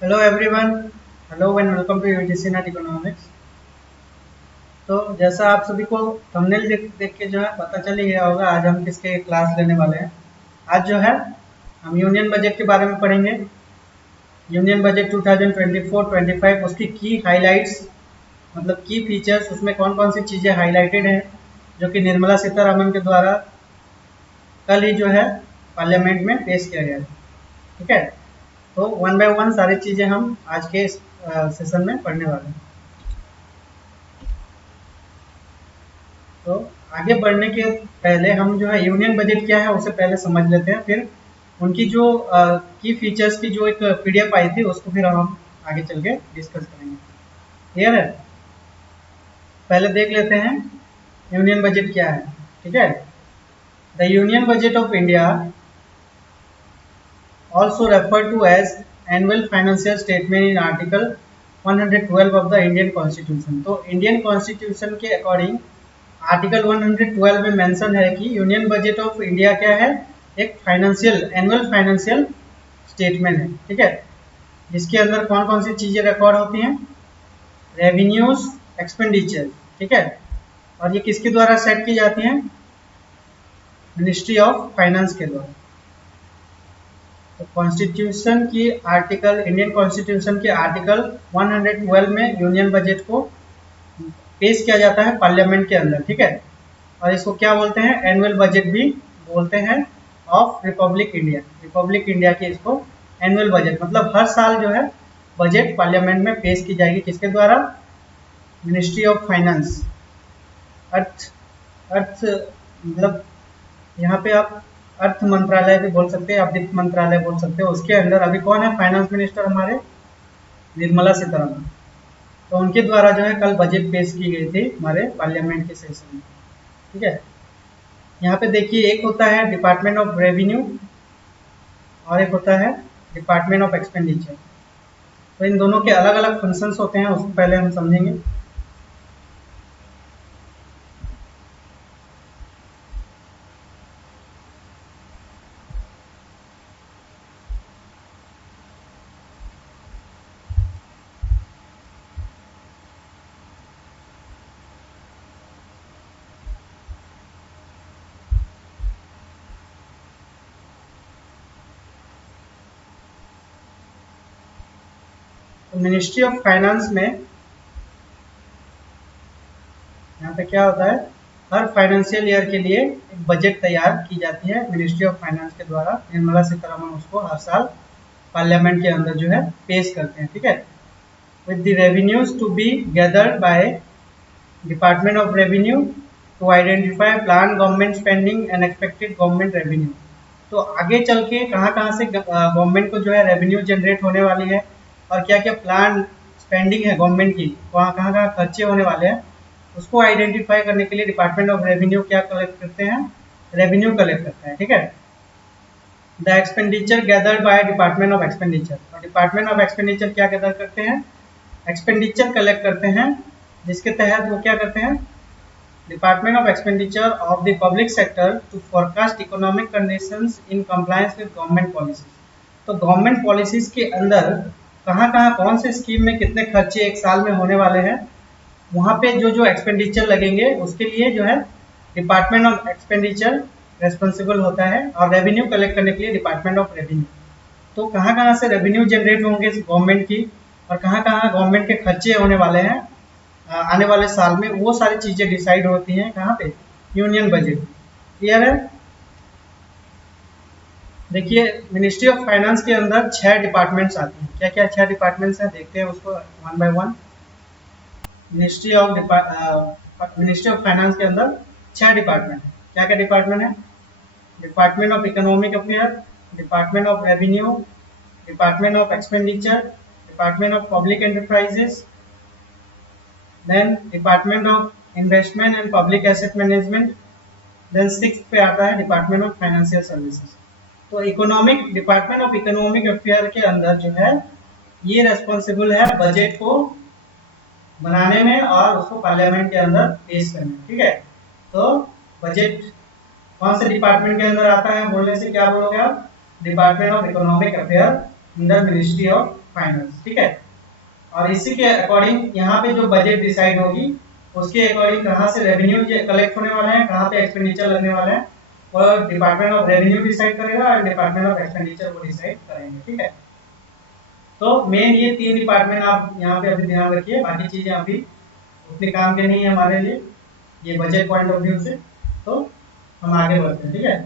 Hello everyone. Hello and welcome to UGC NET economics. तो जैसा आप सभी को थंबनेल देख के जो है पता चल ही गया होगा, आज हम किसके क्लास लेने वाले हैं। आज जो है हम यूनियन बजट के बारे में पढ़ेंगे। यूनियन बजट 2024-25 उसकी की हाइलाइट्स, मतलब की फीचर्स, उसमें कौन कौन सी चीज़ें हाईलाइटेड हैं जो कि निर्मला सीतारमण के द्वारा कल ही जो है पार्लियामेंट में पेश किया गया था। ठीक है, तो वन बाय वन सारी चीज़ें हम आज के इस सेशन में पढ़ने वाले हैं। तो आगे बढ़ने के पहले हम जो है यूनियन बजट क्या है उसे पहले समझ लेते हैं, फिर उनकी जो की फीचर्स की जो एक पीडीएफ आई थी उसको फिर हम आगे चल के डिस्कस करेंगे। क्लियर है? पहले देख लेते हैं यूनियन बजट क्या है। ठीक है, the union budget of India also referred to as annual financial statement in article 112 of the Indian Constitution। तो इंडियन कॉन्स्टिट्यूशन के अकॉर्डिंग आर्टिकल 112 में मेंशन है कि यूनियन बजट ऑफ इंडिया क्या है, एक फाइनेंशियल एनुअल फाइनेंशियल स्टेटमेंट है। ठीक है, जिसके अंदर कौन कौन सी चीजें रिकॉर्ड होती हैं, रेवेन्यूज, एक्सपेंडिचर। ठीक है, और ये किसके द्वारा सेट की जाती हैं, मिनिस्ट्री ऑफ फाइनेंस के द्वारा। तो कॉन्स्टिट्यूशन की आर्टिकल, इंडियन कॉन्स्टिट्यूशन के आर्टिकल 112 में यूनियन बजट को पेश किया जाता है पार्लियामेंट के अंदर। ठीक है, और इसको क्या बोलते हैं, एनुअल बजट भी बोलते हैं of Republic India. Republic India की इसको एनुअल बजट, मतलब हर साल जो है बजट पार्लियामेंट में पेश की जाएगी, किसके द्वारा, मिनिस्ट्री ऑफ फाइनेंस। अर्थ अर्थ मतलब यहाँ पे आप अर्थ मंत्रालय भी बोल सकते हैं, आप वित्त मंत्रालय बोल सकते हो। उसके अंदर अभी कौन है फाइनेंस मिनिस्टर, हमारे निर्मला सीतारमण। तो उनके द्वारा जो है कल बजट पेश की गई थी हमारे पार्लियामेंट के सेशन में। ठीक है, यहाँ पे देखिए एक होता है डिपार्टमेंट ऑफ रेवेन्यू और एक होता है डिपार्टमेंट ऑफ एक्सपेंडिचर। तो इन दोनों के अलग अलग फंक्शंस होते हैं, उसको पहले हम समझेंगे। तो मिनिस्ट्री ऑफ फाइनेंस में यहाँ पे क्या होता है, हर फाइनेंशियल ईयर के लिए एक बजट तैयार की जाती है मिनिस्ट्री ऑफ फाइनेंस के द्वारा। निर्मला सीतारमण उसको हर साल पार्लियामेंट के अंदर जो है पेश करते हैं। ठीक है, with the revenues to be gathered by department of revenue to identify plan government spending and expected government revenue. तो आगे चल के कहाँ कहाँ से गवर्नमेंट को जो है रेवेन्यू जनरेट होने वाली है और क्या क्या प्लान स्पेंडिंग है गवर्नमेंट की, वहाँ कहाँ कहाँ खर्चे होने वाले हैं, उसको आइडेंटिफाई करने के लिए डिपार्टमेंट ऑफ रेवेन्यू क्या कलेक्ट करते हैं, रेवेन्यू कलेक्ट करते हैं। ठीक है, the expenditure gathered by department of expenditure, और डिपार्टमेंट ऑफ एक्सपेंडिचर क्या गैदर करते हैं, एक्सपेंडिचर कलेक्ट करते हैं, जिसके तहत वो क्या करते हैं, department of expenditure of the public sector to forecast economic conditions in compliance with government policies. तो गवर्नमेंट पॉलिसीज के अंदर कहाँ कहाँ कौन से स्कीम में कितने खर्चे एक साल में होने वाले हैं, वहाँ पे जो जो एक्सपेंडिचर लगेंगे उसके लिए जो है डिपार्टमेंट ऑफ एक्सपेंडिचर रेस्पॉन्सिबल होता है, और रेवेन्यू कलेक्ट करने के लिए डिपार्टमेंट ऑफ रेवेन्यू। तो कहाँ कहाँ से रेवेन्यू जनरेट होंगे गवर्नमेंट की, और कहाँ कहाँ गवर्नमेंट के खर्चे होने वाले हैं आने वाले साल में, वो सारी चीजें डिसाइड होती हैं कहाँ पे, यूनियन बजट। क्लियर है? देखिए मिनिस्ट्री ऑफ फाइनेंस के अंदर 6 डिपार्टमेंट्स आती हैं। क्या क्या 6 डिपार्टमेंट्स हैं, देखते हैं उसको one by one. Ministry of finance के अंदर 6 डिपार्टमेंट है। क्या क्या डिपार्टमेंट है, department of economic affair, department of revenue, department of expenditure, department of public enterprises, then department of investment and public asset management, then 6 पे आता है department of financial services. तो economic, department of economic affair के अंदर जो है ये responsible है बजट को बनाने में और उसको पार्लियामेंट के अंदर पेश करने। ठीक है, तो बजट कौन से डिपार्टमेंट के अंदर आता है, बोलने से क्या बोलोगे आप, department of economic affair under ministry of finance, ठीक है। और इसी के अकॉर्डिंग यहाँ पे जो बजट डिसाइड होगी उसके अकॉर्डिंग कहाँ से रेवेन्यू कलेक्ट होने वाला है, कहाँ पे एक्सपेंडिचर लगने वाला है, और डिपार्टमेंट ऑफ रेवेन्यू डिसाइड करेगा और डिपार्टमेंट ऑफ एक्सपेंडिचर को डिसाइड करेंगे, ठीक है। तो मेन ये 3 डिपार्टमेंट आप यहाँ पे अभी ध्यान रखिए, बाकी चीजें अभी उतने काम के नहीं है हमारे लिए ये बजट पॉइंट ऑफ व्यू से। तो हम आगे बढ़ते हैं, ठीक है।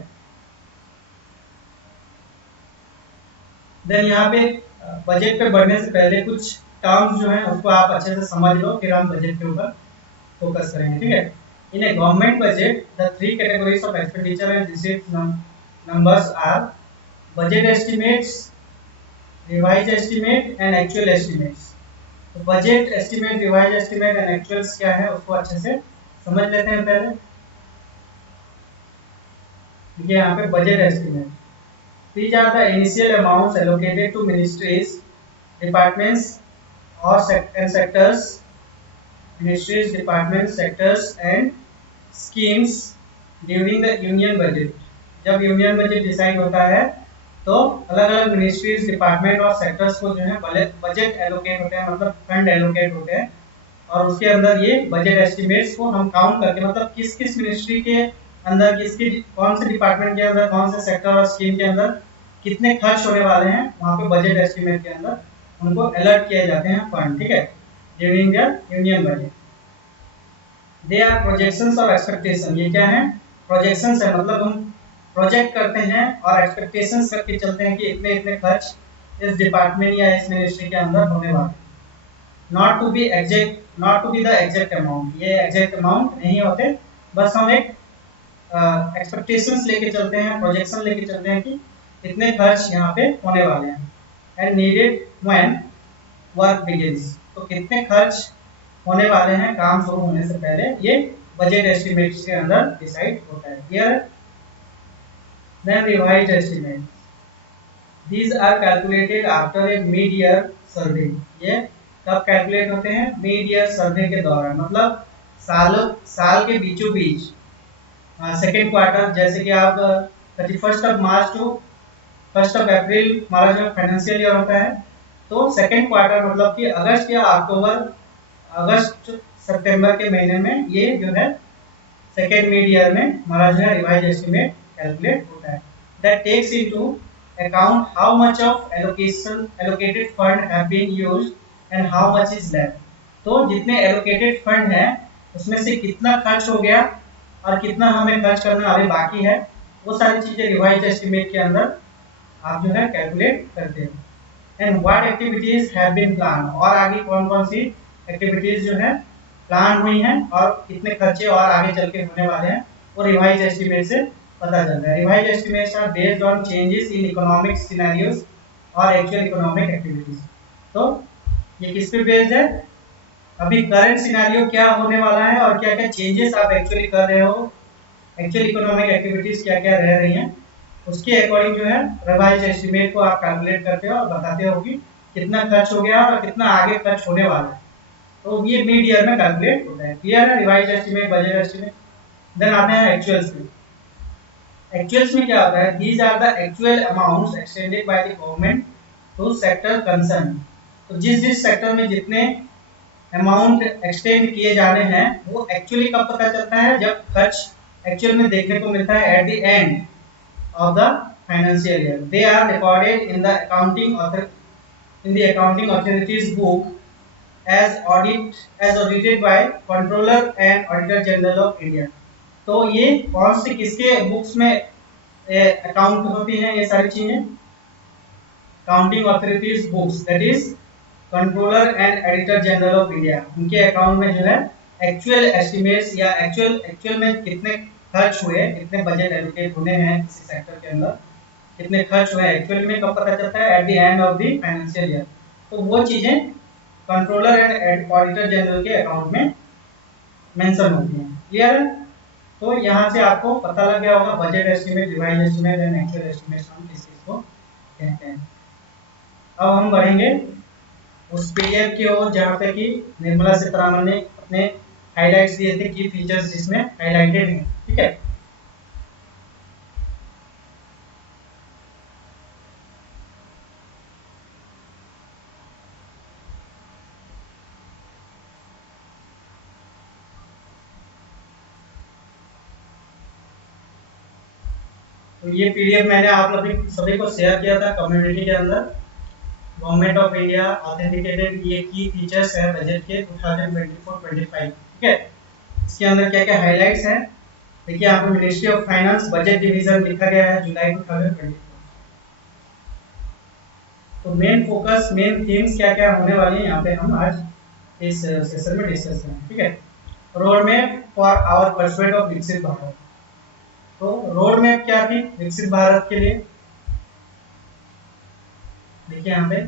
देन यहाँ पे बजट पे बढ़ने से पहले कुछ टर्म्स जो है उसको आप अच्छे से समझ लो, फिर हम बजट के ऊपर फोकस करेंगे, ठीक है। In a government budget the 3 categories of expenditure and received numbers are budget estimates, revised estimate and actual estimates। तो budget estimate, revise estimate and actuals क्या है उसको अच्छे से समझ लेते हैं पहले। देखिए यहाँ पे budget estimate, these are the initial amounts allocated to ministries, departments or and sectors, ministries, departments, sectors and schemes during the union budget। जब यूनियन बजट डिसाइड होता है तो अलग अलग मिनिस्ट्रीज, डिपार्टमेंट और सेक्टर्स को जो है बजट एलोकेट होते हैं, मतलब फंड एलोकेट होते हैं, और उसके अंदर ये बजट एस्टिमेट्स को हम काउंट करके, मतलब किस किस मिनिस्ट्री के अंदर, किसकी कौन से डिपार्टमेंट के अंदर, कौन से सेक्टर और स्कीम के अंदर कितने खर्च होने वाले हैं, वहाँ पे बजट एस्टिमेट के अंदर उनको अलर्ट किए जाते हैं फंड, ठीक है, during the union budget. They are projections और एक्सपेक्टेशन। ये क्या है? प्रोजेक्शंस है, मतलब हम प्रोजेक्ट करते हैं और एक्सपेक्टेशंस करके चलते हैं कि इतने इतने खर्च इस डिपार्टमेंट या इस मिनिस्ट्री के अंदर होने वाले। Not to be exact, not to be the exact amount, ये एग्जैक्ट अमाउंट नहीं होते, बस हम एक एक्सपेक्टेशंस लेके चलते हैं, प्रोजेक्शन लेके चलते हैं कि इतने खर्च यहाँ पे होने वाले हैं। And needed when work begins, तो कितने खर्च होने वाले हैं काम शुरू होने से पहले, ये बजट एस्टिमेट्स के अंदर डिसाइड होता है। Clear? Then revised estimate, these are calculated after a mid year survey। ये कब कैलकुलेट होते हैं? मिड ईयर सर्वे के दौरान, मतलब साल के बीचों बीच, सेकेंड क्वार्टर, जैसे कि आप 31 टू 1 अप्रैल हमारा जो फाइनेंशियल ईयर होता है, तो सेकेंड क्वार्टर मतलब कि अगस्त या अक्टूबर, अगस्त सितंबर के महीने में ये जो है सेकेंड मिड ईयर में हमारा जो है रिवाइज एस्टिमेट कैलकुलेट होता है। That takes into account how much of allocated fund have been used and how much is left। तो जितने allocated fund है उसमें से कितना खर्च हो गया और कितना हमें खर्च करना अभी बाकी है, वो सारी चीजें रिवाइज एस्टिमेट के अंदर आप जो है कैलकुलेट करते हैं। And what activities have been plan, और आगे कौन कौन सी एक्टिविटीज जो है प्लान हुई हैं और कितने खर्चे और आगे चल के होने वाले हैं, वो रिवाइज एस्टिमेट से पता चलता है। Revise estimates are based on changes in economic scenarios और एक्चुअल इकोनॉमिक एक्टिविटीज। तो ये किस पे बेस्ड है? अभी करंट सिनेरियो क्या होने वाला है और क्या क्या चेंजेस आप एक्चुअली कर रहे हो, एक्चुअल इकोनॉमिक एक्टिविटीज क्या क्या रह रही हैं, उसके अकॉर्डिंग जो है रिवाइज एस्टिमेट को आप कैलकुलेट करते हो और बताते हो कि कितना खर्च हो गया और कितना आगे खर्च होने वाला है। तो ये मिड ईयर में कैलकुलेट होता है। क्लियर है? Revise estimate, budget estimate. Then आते हैं एक्चुअल्स में। एक्चुअल्स में क्या होता है? These are the actual amounts extended by the government to sector concern. तो जिस जिस सेक्टर में जितने अमाउंट एक्सटेंड किए जाने हैं वो एक्चुअली कब पता चलता है? जब खर्च एक्चुअल में देखने को मिलता है at the end of the financial year। They are recorded in the accounting authorities book as audited by Controller and Auditor General of India। तो ये कौन से किसके बुक्स में अकाउंट होती हैं ये सारी चीजें? Accounting authorities books, that is controller and editor general of India, उनके अकाउंट में जो है एक्चुअल एस्टिमेट्स या एक्चुअल में कितने खर्च हुए, कितने बजट एलोकेट होने हैं किसी सेक्टर के अंदर, कितने खर्च हुए एक्चुअल में कब पता चलता है? At the end of the financial year. तो वो चीजें कंट्रोलर एंड ऑडिटर जनरल के अकाउंट में मेंशन होती हैं। क्लियर है? तो यहाँ से आपको पता लग गया होगा budget estimate, revise estimate and actual estimate हम किस चीज को कहते हैं। अब हम बढ़ेंगे उस पीडीएफ की ओर जहाँ पे कि निर्मला सीतारमण ने अपने हाइलाइट्स दिए थे, की फीचर्स जिसमें हाइलाइटेड हैं, ठीक है। तो ये पीडीएफ मैंने आप लोग सभी को शेयर किया था कम्युनिटी के अंदर। गवर्नमेंट ऑफ इंडिया ऑथेंटिकेटेड ये की फीचर्स है बजट के 2024-25, ठीक है। इसके अंदर क्या क्या हाइलाइट्स हैं देखिए, यहाँ पे ministry of finance budget division लिखा गया है जुलाई 2024। तो मेन फोकस, मेन थीम्स क्या क्या होने वाली है यहाँ पे हम आज इस सेशन में डिस्कस करेंगे, ठीक है। Road map for our pursuit of Viksit Bharat. तो रोड मैप क्या थी विकसित भारत के लिए, देखिए यहाँ पे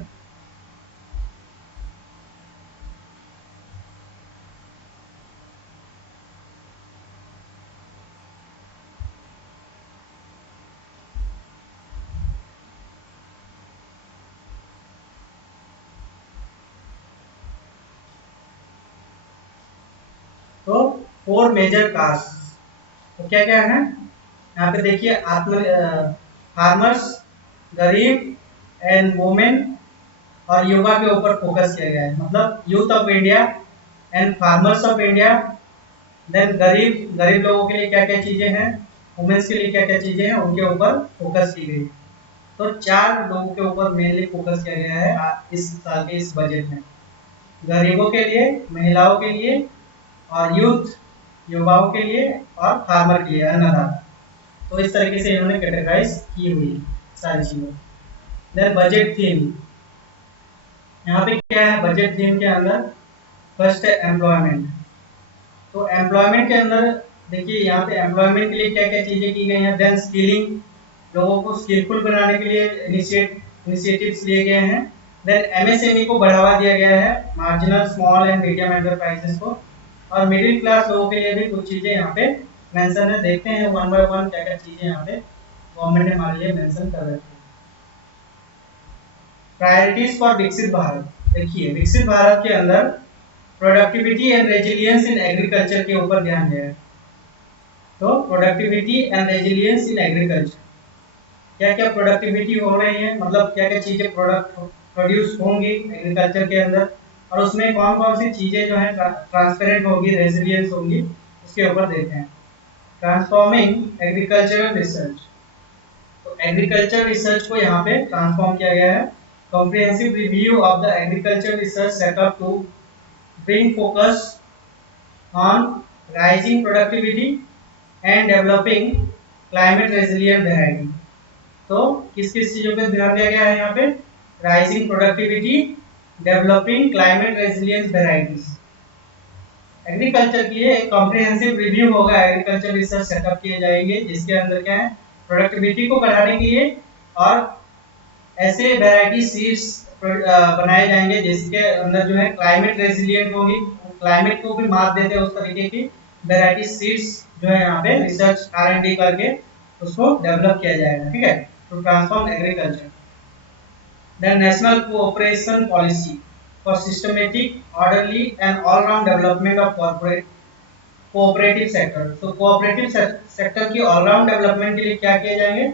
तो 4 मेजर टास्क तो क्या क्या है यहाँ पे देखिए, आत्म फार्मर्स, गरीब एंड वुमेन और युवा के ऊपर फोकस किया गया है। मतलब youth of India and farmers of India, then गरीब गरीब लोगों के लिए क्या क्या चीजें हैं, वुमेन्स के लिए क्या क्या चीजें हैं, उनके ऊपर फोकस की गई। तो 4 लोगों के ऊपर मेनली फोकस किया गया है इस साल के इस बजट में। गरीबों के लिए, महिलाओं के लिए और यूथ युवाओं के लिए और फार्मर के लिए, अन्नदाता। तो इस तरीके से इन्होंने कैटेगराइज की हुई सारी चीजें। देन बजट थीम, यहाँ पे क्या है बजट थीम के अंदर, फर्स्ट है एम्प्लॉयमेंट। तो एम्प्लॉयमेंट के अंदर देखिए यहाँ पे एम्प्लॉयमेंट के लिए क्या क्या चीजें की गई हैं। देन स्किलिंग, लोगों को स्किलफुल बनाने के लिए इनिशिएटिव्स लिए गए हैं। देन एमएसएमई को बढ़ावा दिया गया है, marginal small and medium enterprises को। और मिडिल क्लास लोगों के लिए भी कुछ चीजें यहाँ पे मेंशन है। देखते हैं वन बाय वन क्या क्या चीजें यहाँ पे गवर्नमेंट ने हमारे लिए मेंशन कर रखी है। प्रायोरिटीज फॉर विकसित भारत, देखिए विकसित भारत के अंदर productivity and resilience in agriculture के ऊपर ध्यान दिया है। तो productivity and resilience in agriculture, क्या क्या प्रोडक्टिविटी हो रही है, मतलब क्या क्या चीजें प्रोडक्ट प्रोड्यूस होंगी एग्रीकल्चर के अंदर, और उसमें कौन कौन सी चीजें जो है ट्रांसपेरेंट होगी, रेजिलियंस होगी, उसके ऊपर देखते हैं। ट्रांसफॉर्मिंग एग्रीकल्चरल रिसर्च, तो एग्रीकल्चर रिसर्च को यहाँ पे ट्रांसफॉर्म किया गया है। Comprehensive review of the agriculture research setup to bring focus on rising productivity and developing climate resilient variety. तो किस किस चीजों पे ध्यान दिया गया है यहाँ पे, rising productivity, developing climate resilient varieties. Agriculture के लिए एक कॉम्प्रिहेंसिव रिव्यू होगा, एग्रीकल्चर रिसर्च सेटअप किए जाएंगे जिसके अंदर क्या है प्रोडक्टिविटी को बढ़ाने के लिए और ऐसे वैरायटी सीड्स बनाए जाएंगे जिसके अंदर जो है क्लाइमेट रेजिलियंट होगी, क्लाइमेट को भी मात देते हैं उस तरीके की वैरायटी सीड्स जो है यहाँ पे रिसर्च R&D करके उसको डेवलप किया जाएगा, ठीक है। To transform agriculture. Then national cooperation policy for systematic, orderly and all round development of cooperative sector. तो कोऑपरेटिव सेक्टर की ऑल राउंड डेवलपमेंट के लिए क्या किए जाएंगे,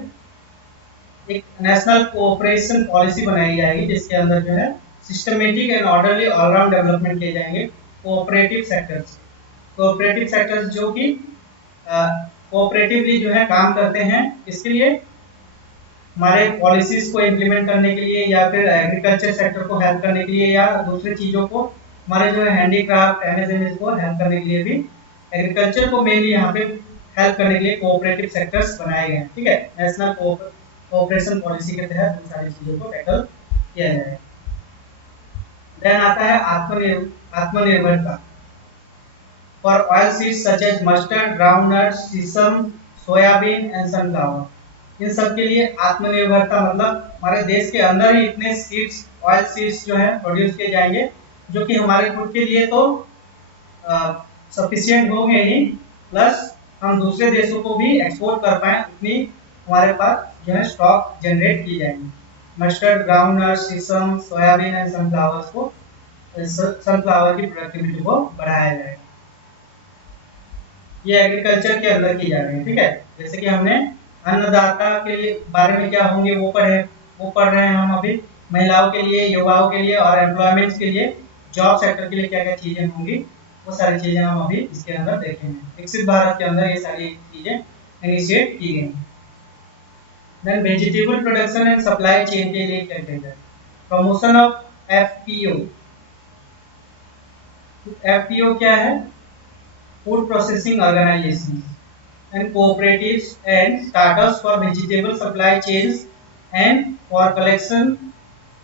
एक नेशनल कोऑपरेशन पॉलिसी बनाई जाएगी जिसके अंदर जो है systematic and orderly all round development किए जाएंगे कोऑपरेटिव सेक्टर्स। कोऑपरेटिव सेक्टर्स जो कि कोऑपरेटिवली जो है काम करते हैं, इसके लिए हमारे पॉलिसीज को इम्प्लीमेंट करने के लिए या फिर एग्रीकल्चर सेक्टर को हेल्प करने के लिए या दूसरी चीजों को हमारे जो है हैंडीक्राफ्ट एमएसएमई को हेल्प करने के लिए भी एग्रीकल्चर को मेनली यहाँ पे हेल्प करने के लिए कोऑपरेटिव सेक्टर्स बनाए गए हैं, ठीक है। नेशनल कोऑपरेशन पॉलिसी के तहत इन सारी चीजों को टैकल किया जाएगा। देन आता है आत्मनिर्भरता for oil seeds such as mustard, groundnut, sesame, soyabean and sunflower. इन सब के लिए आत्मनिर्भरता मतलब हमारे देश के अंदर ही इतने सीड्स, ऑयल सीड्स जो है प्रोड्यूस किए जाएंगे जो कि हमारे खुद के लिए तो सफिशिएंट होंगे ही, प्लस हम दूसरे देशों को भी एक्सपोर्ट कर पाए, उतनी हमारे पास जो है स्टॉक जनरेट की जाएंगी। Mustard, groundnut, sesame, soyabean and sunflowers को, सनफ्लावर की प्रोडक्टिविटी को बढ़ाया जाएगा। ये एग्रीकल्चर के अंदर की जा रही है, ठीक है। जैसे कि हमने अन्नदाता के लिए बारे में क्या होंगे वो पढ़ रहे हैं हम अभी। महिलाओं के लिए, युवाओं के लिए और एम्प्लॉयमेंट के लिए, जॉब सेक्टर के लिए क्या क्या चीजें होंगी वो सारी चीजें हम अभी इसके अंदर देखेंगे। विकसित भारत के अंदर ये सारी चीजें इनिशिएट की गई। Then vegetable production and supply chain के लिए क्या किया जाए, प्रमोशन ऑफ एफपीओ। एफपीओ क्या है, food processing organisation and cooperatives and startups for vegetable supply chains and for collection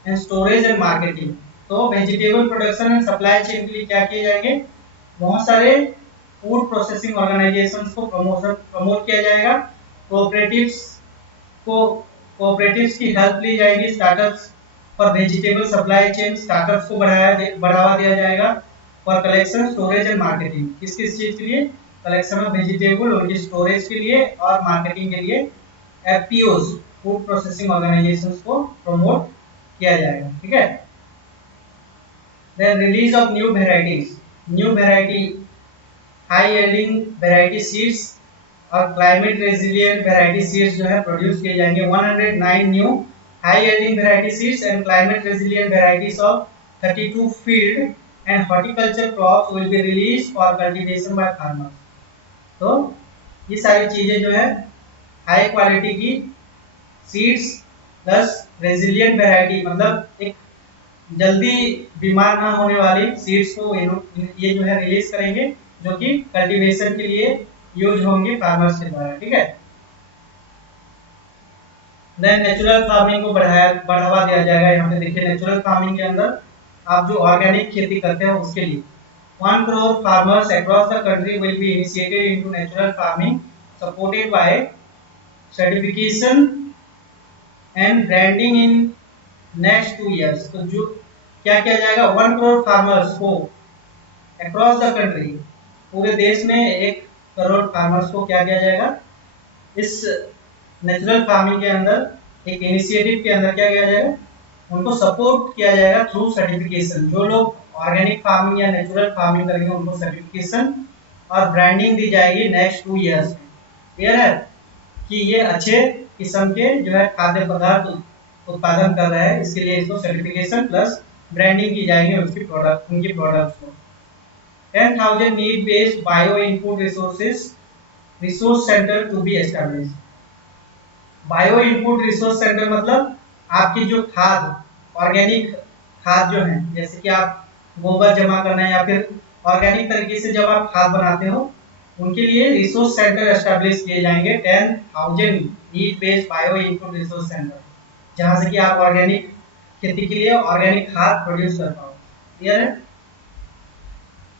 and storage and marketing। तो vegetable production and supply chain के लिए क्या किए जाएंगे, बहुत सारे फूड प्रोसेसिंग ऑर्गेनाइजेशंस को प्रमोट किया जाएगा, कोऑपरेटिव्स को कोऑपरेटिव्स की हेल्प ली जाएगी, startups for vegetable supply chain, startups को बढ़ावा दिया जाएगा, for collection storage and marketing, किस किस चीज के लिए, कलेक्शन ऑफ वेजिटेबल, उनकी स्टोरेज के लिए और मार्केटिंग के लिए एफपीओज फूड प्रोसेसिंग ऑर्गेनाइजेशंस को प्रमोट किया जाएगा। ठीक है। Then release of new varieties, new variety high yielding variety seeds और क्लाइमेट रेजिलिएंट वेराइटी सीड्स जो है प्रोड्यूस किए जाएंगे। 109 new high yielding variety seeds and climate resilient varieties of 32 field and horticulture crops will be release for cultivation by farmers. तो ये सारी चीजें जो है हाई क्वालिटी की सीड्स प्लस रेजिलिएंट वेराइटी, मतलब एक जल्दी बीमार ना होने वाली सीड्स को ये जो है रिलीज करेंगे, जो कि कल्टीवेशन के लिए यूज होंगे फार्मर्स के द्वारा। ठीक है। देन नेचुरल फार्मिंग को बढ़ावा दिया जाएगा। यहाँ पे देखिए नेचुरल फार्मिंग के अंदर आप जो ऑर्गेनिक खेती करते हैं उसके लिए 1 crore farmers across the country will be initiated into natural farming supported by certification and branding in next 2 years। तो जो क्या किया जाएगा, 1 crore farmers को अक्रॉस द कंट्री, पूरे देश में 1 करोड़ फार्मर्स को क्या किया जाएगा, इस नेचुरल फार्मिंग के अंदर एक इनिशिएटिव के अंदर क्या किया जाएगा, उनको सपोर्ट किया जाएगा थ्रू सर्टिफिकेशन। जो लोग ऑर्गेनिक फार्मिंग या नेचुरल फार्मिंग करेंगे उनको सर्टिफिकेशन और ब्रांडिंग दी जाएगी नेक्स्ट 2 इयर्स में। क्लियर है कि ये अच्छे किस्म के जो है खाद्य पदार्थ उत्पादन कर रहे हैं, इसके लिए इसको सर्टिफिकेशन प्लस ब्रांडिंग की जाएगी उनकी प्रोडक्ट्स को। 10,000 need based bio input resource centre to be established. Bio input resource centre मतलब आपकी जो खाद, ऑर्गेनिक खाद जो है, जैसे कि आप गोबर जमा करना है या फिर ऑर्गेनिक तरीके से जब आप खाद बनाते हो, उनके लिए रिसोर्स सेंटर एस्टैब्लिश किए जाएंगे। 10,000 need based bio input resource centre, जहां से कि आप ऑर्गेनिक खेती के लिए ऑर्गेनिक खाद प्रोड्यूस कर पाओ। क्लियर है।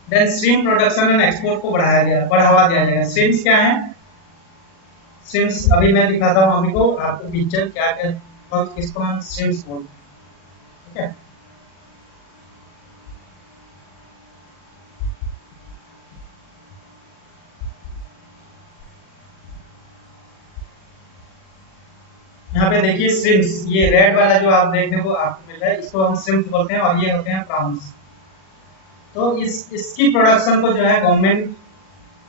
Then stream production and export को बढ़ावा दिया जाएगा। स्ट्रीम्स क्या है, स्ट्रीम्स अभी मैं दिखाता हूँ अभी को आपको पिक्चर क्या क्या और किसको हम स्ट्रीम्स बोलते हैं। ठीक है। यहाँ पे देखिए स्ट्रीम्स, ये रेड वाला जो आप देखने को आपको मिल रहा है इसको हम स्ट्रीम्स बोलते हैं, और ये होते हैं प्राउंस। तो इसकी प्रोडक्शन को जो है गवर्नमेंट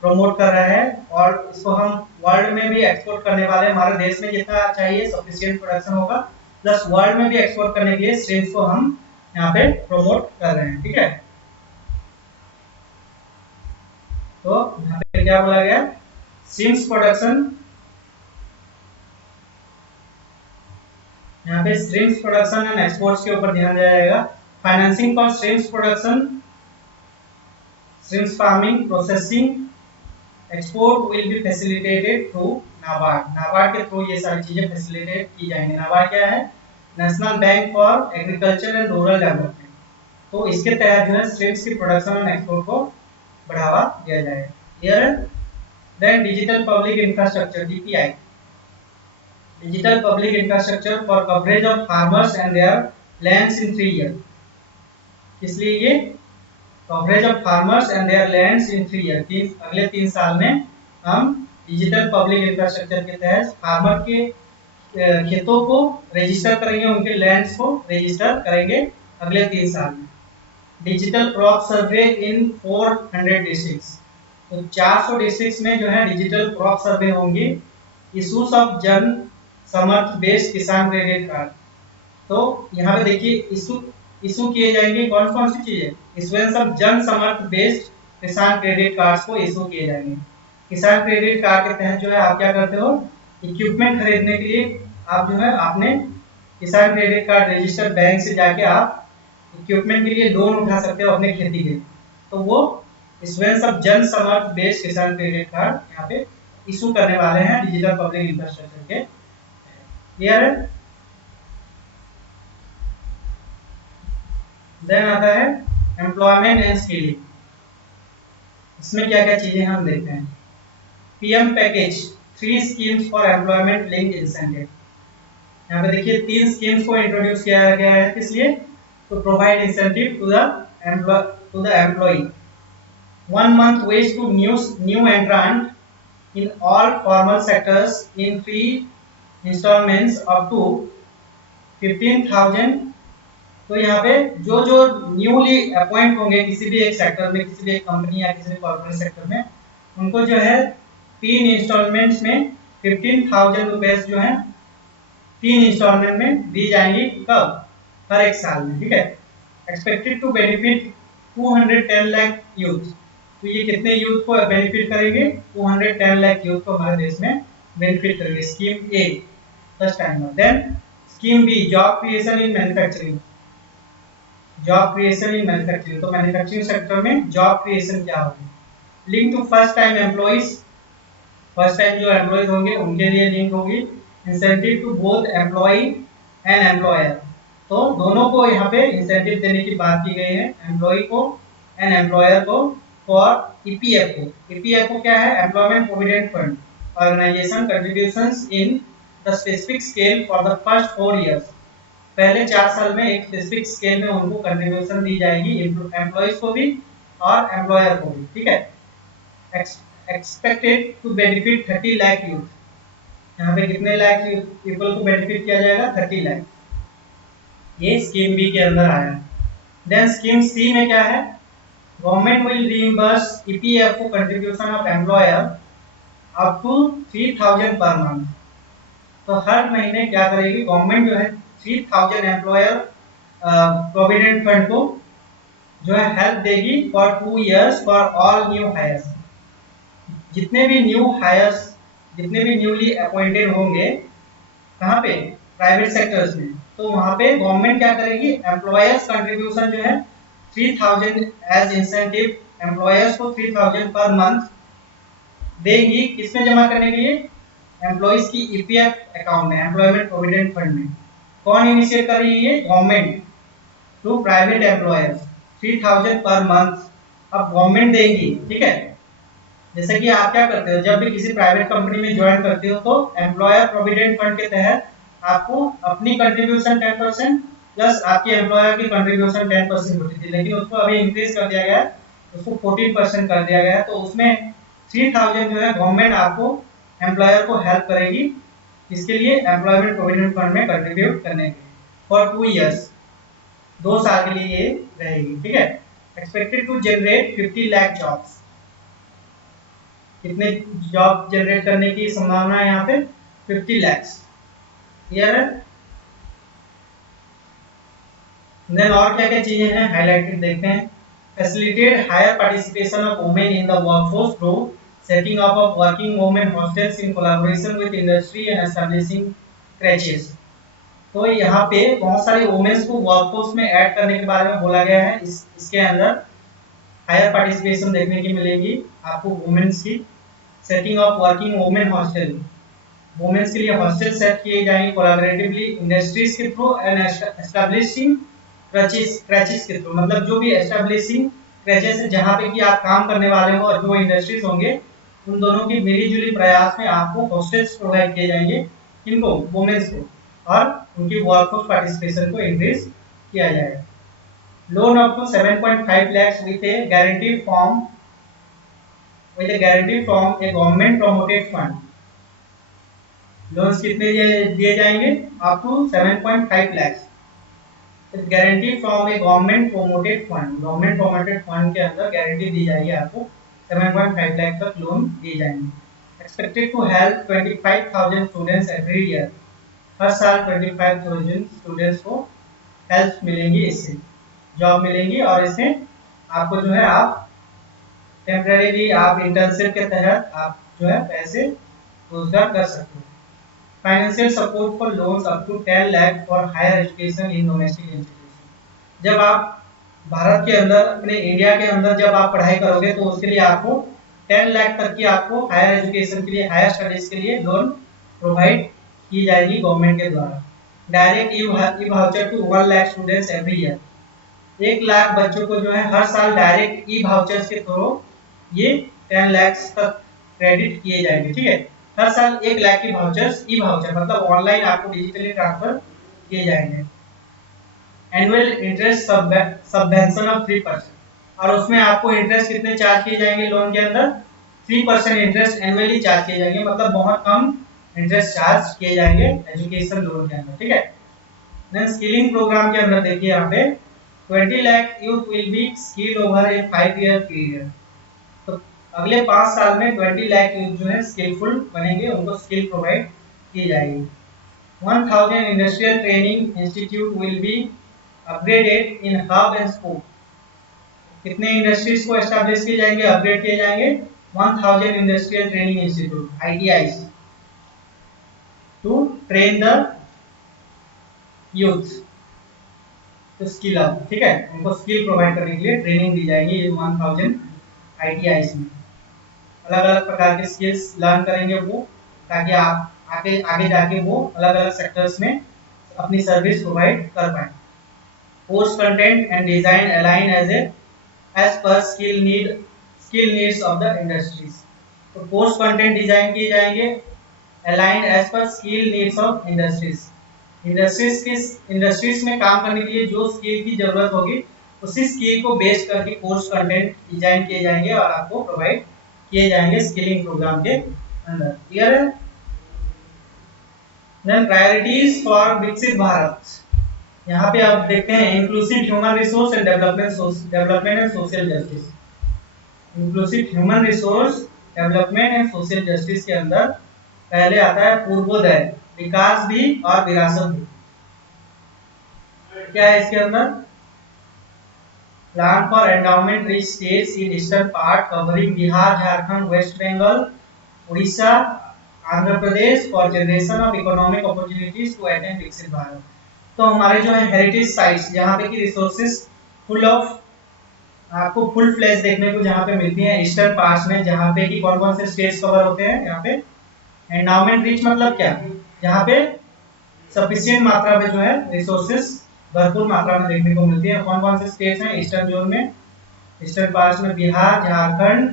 प्रमोट कर रहा है, और इसको हम वर्ल्ड में भी एक्सपोर्ट करने वाले हैं। हमारे देश में जितना चाहिए सफिशिएंट प्रोडक्शन होगा, प्लस वर्ल्ड में भी एक्सपोर्ट करने के लिए स्ट्रीम्स को हम यहाँ पे प्रमोट कर रहे हैं। ठीक है। तो यहाँ पे क्या बोला गया, स्ट्रीम्स प्रोडक्शन, यहाँ पे स्ट्रीम्स प्रोडक्शन एंड एक्सपोर्ट्स के ऊपर ध्यान दिया जाएगा। Financing for streams production, streams farming, processing, export will be facilitated through NABARD. NABARD के थ्रू ये सारी चीजें फैसिलिटेट की जाएंगी। नाबार्ड क्या है, national bank for agriculture and rural development. तो इसके तहत जो है स्ट्रीम्स की प्रोडक्शन एंड एक्सपोर्ट को बढ़ावा दिया जाएगा। क्लियर है। Then digital public infrastructure, DPI, digital public infrastructure for coverage of farmers and their lands in 3 year. इसलिए ये coverage of farmers and their lands in 3 year, अगले 3 साल में हम डिजिटल पब्लिक इंफ्रास्ट्रक्चर के तहत फार्मर के खेतों को रजिस्टर करेंगे, उनके लैंड्स को रजिस्टर करेंगे अगले 3 साल में। डिजिटल क्रॉप सर्वे इन 400 डिस्ट्रिक्ट्स, तो 400 डिस्ट्रिक्ट्स में जो है डिजिटल क्रॉप सर्वे होंगी। इशूज ऑफ जन समर्थ बेस्ड किसान क्रेडिट कार्ड, तो यहाँ पे देखिए इशू किए जाएंगे कौन कौन सी चीजें, इशुएंस ऑफ जन समर्थ बेस्ड किसान क्रेडिट कार्ड्स को इशू किए जाएंगे। किसान क्रेडिट कार्ड के तहत जो है आप क्या करते हो, इक्विपमेंट खरीदने के लिए आप जो है आपने किसान क्रेडिट कार्ड रजिस्टर्ड बैंक से जाके आप इक्विपमेंट के लिए लोन उठा सकते हो अपने खेती के, तो वो इसमें सब जन समर्थ बेस्ड किसान क्रेडिट कार्ड यहाँ पे इशू करने वाले हैं डिजिटल पब्लिक इंफ्रास्ट्रक्चर के। क्लियर है? देन आता है एम्प्लॉयमेंट एंड स्किलिंग। इसमें क्या क्या चीजें हम देखते हैं। PM package 3 schemes for employment linked incentive. यहाँ पे देखिए 3 स्कीम्स को इंट्रोड्यूस किया गया है, किस लिए? To provide incentive to the employ. 1 month wage to new entrant in all formal sectors in 3 installments up to 15,000। तो यहाँ पे जो जो न्यूली अपॉइंट होंगे किसी भी एक सेक्टर में, किसी भी एक कंपनी या किसी भी कॉर्पोरेट सेक्टर में, उनको जो है 3 इंस्टॉलमेंट्स में 15,000 रुपीज जो है 3 इंस्टॉलमेंट में दी जाएंगी। कब? हर एक साल में। ठीक है। Expected to benefit 210 lakh youth. तो ये कितने यूथ को बेनिफिट करेंगे? 210 लाख यूथ को हमारे देश में बेनिफिट करेंगे। Scheme A first time. Then scheme B job creation in manufacturing. Job creation in manufacturing, तो मैन्युफैक्चरिंग सेक्टर में जॉब क्रिएशन क्या होगी? Link to first time employees. First time जो एम्प्लॉइज होंगे उनके लिए लिंक होगी। Incentive to both employ and employer. तो दोनों को यहाँ पे इंसेंटिव देने की बात की गई है, एम्प्लॉय को एंड एम्प्लॉयर को। For EPFO. ईपीएफओ क्या है? Employment provident fund organisation contributions in the specific scale for the first 4 years. पहले 4 साल में एक स्पेसिफिक स्केल में उनको कंट्रीब्यूशन दी जाएगी, एम्प्लॉयज को भी और एम्प्लॉयर को भी। ठीक है। Expected to benefit 30 lakh youth. यहाँ पे कितने लाख पीपल को बेनिफिट किया जाएगा? 30 लाख। ये स्कीम बी के अंदर आया। देन स्कीम सी में क्या है? Government will reimburse EPFO contribution of employer up to 3,000 per month. तो हर महीने क्या करेगी गवर्नमेंट जो है 3,000 एम्प्लॉयर प्रोविडेंट फंड को जो है हेल्प देगी for 2 years for all new hires. जितने भी न्यू हायर्स, जितने भी न्यूली अपॉइंटेड होंगे कहाँ पे? प्राइवेट सेक्टर्स में। तो वहां पे गवर्नमेंट क्या करेगी? एम्प्लॉयर्स कंट्रीब्यूशन जो है 3,000 एज इंसेंटिव, एम्प्लॉयर्स को 3,000 पर मंथ देंगी। किसमें जमा करने के लिए? एम्प्लॉयज की ईपीएफ अकाउंट में, एम्प्लॉयमेंट प्रोविडेंट फंड में। कौन इनिशिएट कर रही है? Government to private employers 3,000 per month. अब गवर्नमेंट देंगी। ठीक है। जैसे कि आप क्या करते हो, जब भी किसी प्राइवेट कंपनी में ज्वाइन करते हो तो एम्प्लॉयर प्रोविडेंट फंड के तहत आपको अपनी कंट्रीब्यूशन 10% प्लस आपके एम्प्लॉयर की कंट्रीब्यूशन 10% होती थी, लेकिन उसको अभी इंक्रीज कर दिया गया है, उसको 14% कर दिया गया है। तो उसमें 3,000 जो है गवर्नमेंट आपको एम्प्लॉयर को हेल्प करेगी इसके लिए, एम्प्लॉयमेंट प्रोविडेंट फंड में कंट्रीब्यूट करने के फॉर 2 इयर्स। 2 साल के लिए ये रहेगी। ठीक है। Expected to generate 50 lakh jobs. कितने जॉब जनरेट करने की संभावना है यहाँ पे? 50 लाख। क्लियर है? देन और क्या क्या चीजें हैं हाईलाइटेड देखते हैं। Facilitate higher participation of women in the workforce through setting up of working women hostels in collaboration with industry and establishing creches. तो यहाँ पे बहुत सारे वुमेन्स को वर्कफोर्स में ऐड करने के बारे में बोला गया है। इसके अंदर हायर पार्टिसिपेशन देखने की मिलेगी आपको वुमेन्स की। Setting of working women hostel, women's के लिए हॉस्टल सेट किए जाएंगे कोलैबोरेटिवली इंडस्ट्रीज के थ्रू एंड एस्टैब्लिशिंग क्रैचेस के थ्रू। मतलब जो भी एस्टैब्लिशिंग क्रैचेस है जहाँ पे कि आप काम करने वाले हो और जो इंडस्ट्रीज होंगे उन दोनों की मिलीजुली प्रयास में आपको हॉस्टल्स प्रोवाइड किए जाएंगे। इनको वुमेन्स को, और उनकी वर्कफोर्स पार्टिसिपेशन को इंक्रीज किया जाएगा। Loan up to 7.5 lakhs with a guarantee from a government promoted fund। Loans कितने दिए जाएंगे? Up to 7.5 lakhs guarantee from a government promoted fund. Government promoted fund के अंदर गारंटी दी जाएगी आपको, 7.5 लाख तक लोन दिए जाएंगे। Expected to help 25,000 students every year. हर साल 25,000 स्टूडेंट्स को हेल्प मिलेंगी, इससे जॉब मिलेंगी, और इससे आपको जो है आप टेम्परेरी आप इंटर्नशिप के तहत आप जो है पैसे रोजगार कर सकते हो। Financial support for loans up to 10 lakh for higher education in domestic institution. जब आप भारत के अंदर, अपने इंडिया के अंदर जब आप पढ़ाई करोगे तो उसके लिए आपको 10 लाख तक की आपको हायर एजुकेशन के लिए, हायर स्टडीज के लिए लोन प्रोवाइड की जाएगी गवर्नमेंट के द्वारा। Direct e voucher to 1 lakh students every year. 1 lakh बच्चों को जो है हर साल डायरेक्ट ई वाउचर्स के थ्रू ये 10 लाख तक क्रेडिट किए जाएंगे। ठीक है, हर साल 1 लाख की वाउचर्स, ई वाउचर मतलब ऑनलाइन आपको डिजिटली ट्रांसफर किए जाएंगे। एनुअल इंटरेस्ट सबवेंशन ऑफ 3%, और उसमें आपको इंटरेस्ट कितने चार्ज किए जाएंगे लोन के अंदर? 3% इंटरेस्ट एनुअली चार्ज किए जाएंगे, मतलब बहुत कम इंटरेस्ट चार्ज किए जाएंगे एजुकेशन लोन के अंदर। ठीक है, देन स्किलिंग प्रोग्राम के अंदर देखिए यहाँ पे 20 lakh youth will be skilled over A 5-year period. तो अगले 5 साल में 20 लाख यूथ जो है स्किलफुल बनेंगे, उनको स्किल प्रोवाइड की जाएगी। 1000 industrial training institute will be upgraded in hub and spoke. कितने इंडस्ट्रीज को एस्टैब्लिश किए जाएंगे, अपग्रेड किए जाएंगे? 1000 industrial training institute ITIs to train the youth to skill up. ठीक है, उनको स्किल प्रोवाइड करने के लिए ट्रेनिंग दी जाएगी। ये 1000 ITIs में अलग अलग प्रकार के स्किल्स लर्न करेंगे वो, ताकि आप आगे आगे जाके वो अलग अलग सेक्टर्स में अपनी सर्विस प्रोवाइड कर पाए। Course content and design align as per skill needs of the industries. तो कोर्स कंटेंट डिजाइन किए जाएंगे align as per skill needs of industries. Industries में काम करने के लिए जो स्किल की जरूरत होगी उसी स्किल को बेस करके कोर्स कंटेंट डिजाइन किए जाएंगे और आपको प्रोवाइड किए जाएंगे स्किलिंग प्रोग्राम के अंदर। क्लियर है? देन प्रायोरिटीज फॉर विकसित भारत। यहाँ पे आप देखते हैं inclusive human resource and development and social justice. Inclusive human resource development and social justice के अंदर पहले आता है पूर्वोदय, विकास भी और विरासत भी। क्या है इसके अंदर? Plan for endowment rich states in eastern part covering Bihar, Jharkhand, West Bengal, Orissa, Andhra Pradesh for generation of economic opportunities to attain Viksit Bharat. तो हमारे जो है हेरिटेज साइट्स जहाँ पे की रिसोर्सेज फुल ऑफ, आपको फुल फ्लैश देखने को जहाँ पे मिलती है ईस्टर्न पार्ट्स में, जहाँ पे कि कौन कौन से स्टेट्स कवर होते हैं यहाँ पे। एंडाउमेंट रिच मतलब क्या? जहाँ पे सफिशिएंट मात्रा में जो है रिसोर्सेज भरपूर मात्रा में देखने को मिलती है। कौन कौन से स्टेट्स हैं ईस्टर्न जोन में? ईस्टर्न पार्ट्स में बिहार, झारखंड,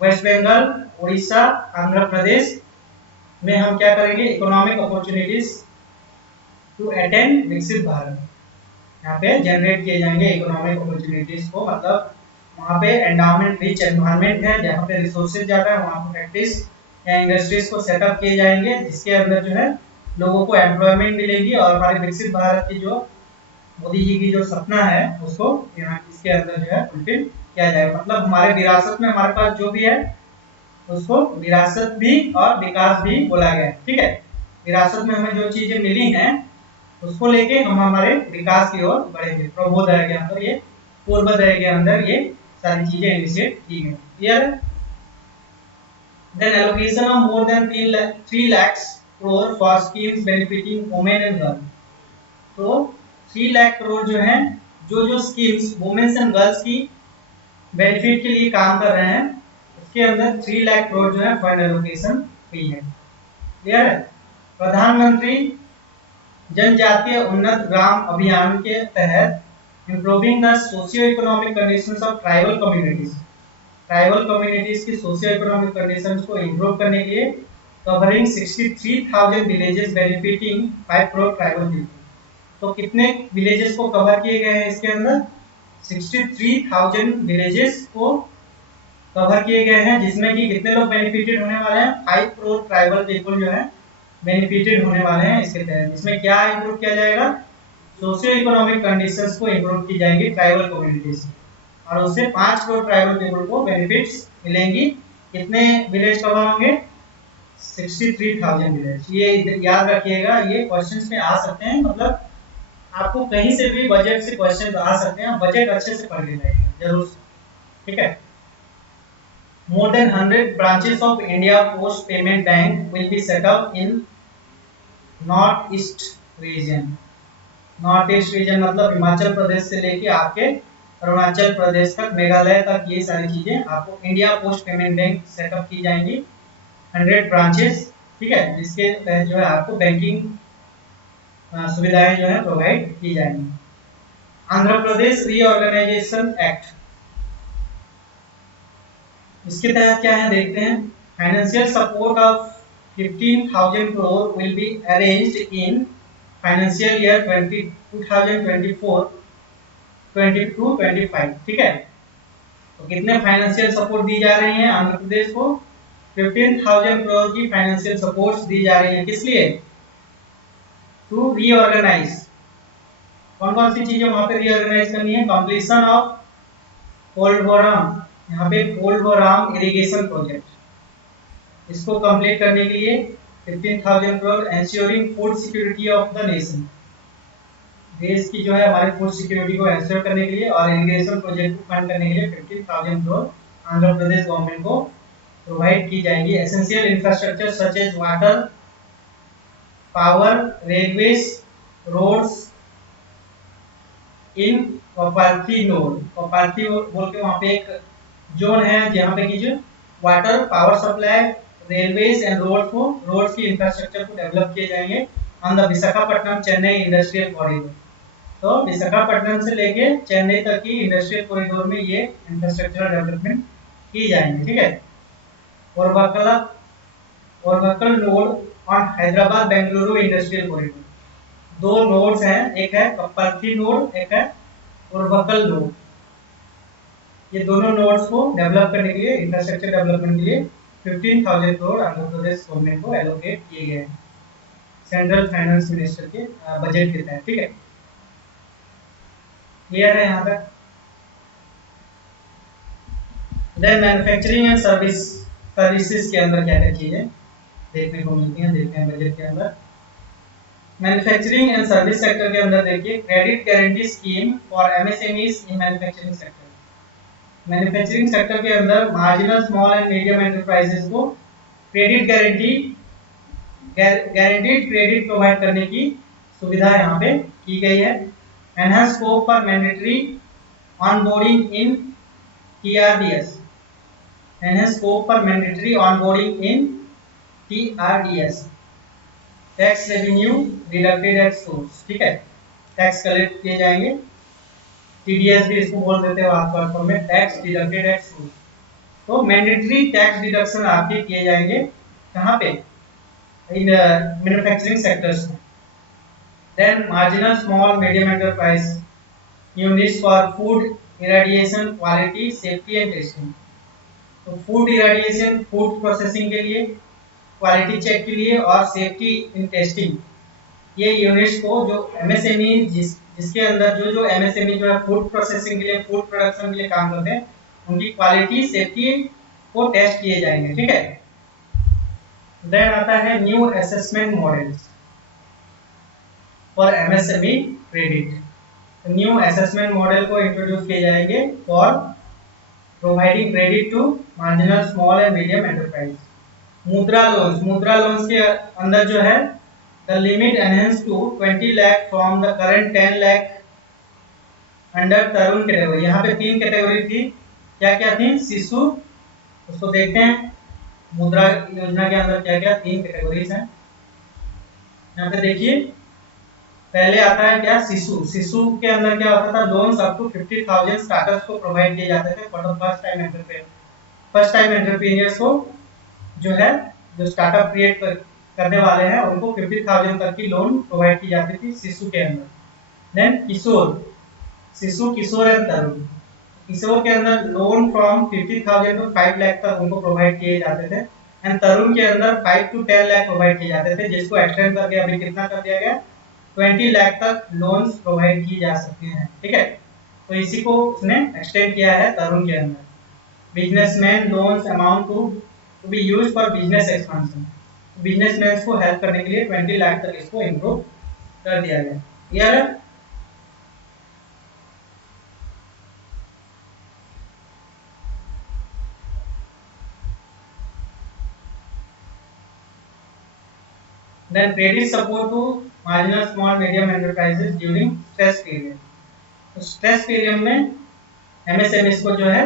वेस्ट बंगाल, उड़ीसा, आंध्र प्रदेश में हम क्या करेंगे? Economic opportunities to attain Viksit Bharat यहाँ पे जनरेट किए जाएंगे इकोनॉमिक अपॉर्चुनिटीज को। मतलब वहाँ पे एंडाउमेंट रिच एनवायरनमेंट है, जहाँ पे रिसोर्सेज ज्यादा है, वहाँ पे फैक्ट्रीज या इंडस्ट्रीज को सेटअप किए जाएंगे, जिसके अंदर जो है लोगों को एम्प्लॉयमेंट मिलेगी और हमारे विकसित भारत की जो मोदी जी की जो सपना है उसको यहाँ इसके अंदर जो है फुलफिल किया जाएगा। मतलब हमारे विरासत में हमारे पास जो भी है उसको विरासत भी और विकास भी बोला गया है। ठीक है, विरासत में हमें जो चीजें मिली हैं उसको लेके हम हमारे विकास की ओर बढ़ेंगे। प्रबोधय के अंदर, ये पूर्वोदय के अंदर ये सारी चीजें इनिशिएट की गई। Clear? Then allocation of more than 3 lakh crore for schemes benefiting women and girls. तो 3 लाख करोड़ जो है, जो जो स्कीम्स वुमेन्स एंड गर्ल्स की बेनिफिट के लिए काम कर रहे हैं उसके अंदर 3 लाख करोड़ जो है फंड एलोकेशन हुई है। क्लियर है? प्रधानमंत्री जनजातीय उन्नत ग्राम अभियान के तहत improving the socio economic conditions of tribal communities. Tribal communities की सोशियो इकोनॉमिक कंडीशंस को इम्प्रूव करने के लिए covering 63,000 villages benefiting 5 crore tribal people. तो कितने विलेजेस को कवर किए गए हैं इसके अंदर? 63,000 विलेजेस को कवर किए गए हैं, जिसमें कि कितने लोग बेनिफिटेड होने वाले हैं? 5 करोड़ ट्राइबल पीपल जो है बेनिफिटेड होने वाले हैं इसके तहत। इसमें क्या इंप्रूव किया जाएगा? सोशियो इकोनॉमिक कंडीशंस को इंप्रूव की जाएंगी ट्राइबल कम्युनिटीज, और उससे 5 करोड़ ट्राइबल पीपल को बेनिफिट्स मिलेंगी। कितने विलेज कवर होंगे? 63,000 विलेज। ये याद रखिएगा, ये क्वेश्चंस में आ सकते हैं, मतलब आपको कहीं से भी बजट से क्वेश्चन आ सकते हैं, बजट अच्छे से पढ़ लेना जरूर। ठीक है। More than 100 branches of India Post Payment Bank will be set up in north east region. North east region मतलब हिमाचल प्रदेश से लेके आपके अरुणाचल प्रदेश तक, मेघालय तक, ये सारी चीजें आपको India post payment bank setup की जाएंगी। 100 ब्रांचेस, ठीक है, जिसके तहत जो है आपको बैंकिंग सुविधाएं जो है प्रोवाइड की जाएंगी। आंध्र प्रदेश रीऑर्गेनाइजेशन एक्ट, इसके तहत क्या है देखते हैं। Financial support of 15,000 crore will be arranged in financial year 2024 22-25, ठीक है। तो कितने फाइनेंशियल सपोर्ट दी जा रही है आंध्र प्रदेश को? 15,000 करोड़ की फाइनेंशियल सपोर्ट दी जा रही है। किस लिए? To reorganise. कौन कौन सी चीजें वहां पे रीऑर्गेनाइज करनी है? कंप्लीशन ऑफ पोलवराम, यहाँ पे पोलवराम इरिगेशन प्रोजेक्ट, इसको कंप्लीट करने के लिए 15,000 crore. Ensuring food security of the nation, देश की जो है हमारे फूड सिक्योरिटी को एंश्योर करने के लिए और इरिगेशन प्रोजेक्ट को फंड करने के लिए 15,000 करोड़ आंध्र प्रदेश गवर्नमेंट को प्रोवाइड की जाएगी। Essential infrastructure such as water, power, railways, roads in Kopparthy node. Kopparthy बोल के वहां पे एक जोन है जहाँ पे की जो water, power supply, railways and roads की इंफ्रास्ट्रक्चर को डेवलप किए जाएंगे on the Visakhapatnam Chennai industrial corridor. तो विशाखापट्टनम से लेके चेन्नई तक की इंडस्ट्रियल कॉरिडोर में ये इंफ्रास्ट्रक्चरल डेवलपमेंट की जाएंगी, ठीक है। Orvakal Orvakal node on Hyderabad Bengaluru industrial corridor, दो नोड्स हैं, एक है कप्पलथी नोड, एक है ओरवकल नोड। ये दोनों नोड्स को डेवलप करने के लिए, इंफ्रास्ट्रक्चर डेवलपमेंट के लिए 15,000 करोड़ आंध्र प्रदेश गवर्नमेंट को एलोकेट किए गए हैं सेंट्रल फाइनेंस मिनिस्टर के बजट के तहत, ठीक है। क्लियर है यहाँ तक? देन मैन्युफैक्चरिंग एंड सर्विसेज के अंदर क्या क्या चीजें देखने को मिलती हैं, देखते हैं बजट के अंदर। मैन्युफैक्चरिंग एंड सर्विस सेक्टर के अंदर देखिए, credit guarantee scheme for MSMEs in manufacturing sector. Manufacturing sector के अंदर marginal small and medium enterprises को क्रेडिट गारंटीड क्रेडिट प्रोवाइड करने की सुविधा यहाँ पे की गई है। Enhance scope for mandatory onboarding in TRDS, enhance scope for mandatory onboarding in TRDS, tax revenue deducted at source, ठीक है, टैक्स कलेक्ट किए जाएंगे। टीडीएस भी इसको बोल देते हैं आपका फॉर्म में, टैक्स डिडक्टेड एट सोर्स। तो मैंडेटरी टैक्स डिडक्शन आपके किए जाएंगे कहाँ पे? इन मैन्युफैक्चरिंग सेक्टर्स में। Then marginal small medium enterprise units for food irradiation quality safety and testing. तो फूड इरेडिएशन, फूड प्रोसेसिंग के लिए, क्वालिटी चेक के लिए और सेफ्टी इन टेस्टिंग, ये यूनिट्स को जो एमएसएमई जिसके अंदर जो जो एमएसएमई जो है फूड प्रोसेसिंग के लिए, फूड प्रोडक्शन के लिए काम करते हैं, उनकी क्वालिटी सेफ्टी को टेस्ट किए जाएंगे, ठीक है। देन आता है new assessment models for MSME credit. New assessment model को इंट्रोड्यूस किए जाएंगे for providing credit to marginal small and medium enterprise. Mudra loans के अंदर जो है the limit enhanced to 20 lakh from the current 10 lakh under Tarun category. यहाँ पे तीन कैटेगरी थी, क्या क्या थी? शिशु, उसको देखते हैं मुद्रा योजना के अंदर क्या क्या तीन कैटेगरीज हैं। यहाँ पे देखिए, पहले आता है क्या? शिशु। शिशु के अंदर क्या होता था? लोन्स अप टू 50,000 स्टार्टअप्स को प्रोवाइड किए जाते थे for the first time entrepreneurs को जो है, जो स्टार्टअप क्रिएट करने वाले हैं, उनको 50,000 तक की लोन प्रोवाइड की जाती थी शिशु के अंदर। देन किशोर, शिशु, किशोर एंड तरुण। किशोर के अंदर लोन फ्रॉम 50,000 टू 5 लाख तक उनको प्रोवाइड किए जाते थे। एंड तरुण के अंदर 5 टू 10 लाख प्रोवाइड किए जाते थे, जिसको एक्सटेंड करके अभी कितना कर दिया गया? 20 लाख तक लोन्स प्रोवाइड की जा सकती हैं, ठीक है। तो इसी को उसने एक्सटेंड किया है तरुण के अंदर। Businessman loans amount to be used for business expansion. Businessman को हेल्प करने के लिए 20 लाख तक इसको इम्प्रूव कर दिया गया। क्लियर है? Then credit support to marginal small medium enterprises during stress period. तो स्ट्रेस पीरियड में एमएसएमई को जो है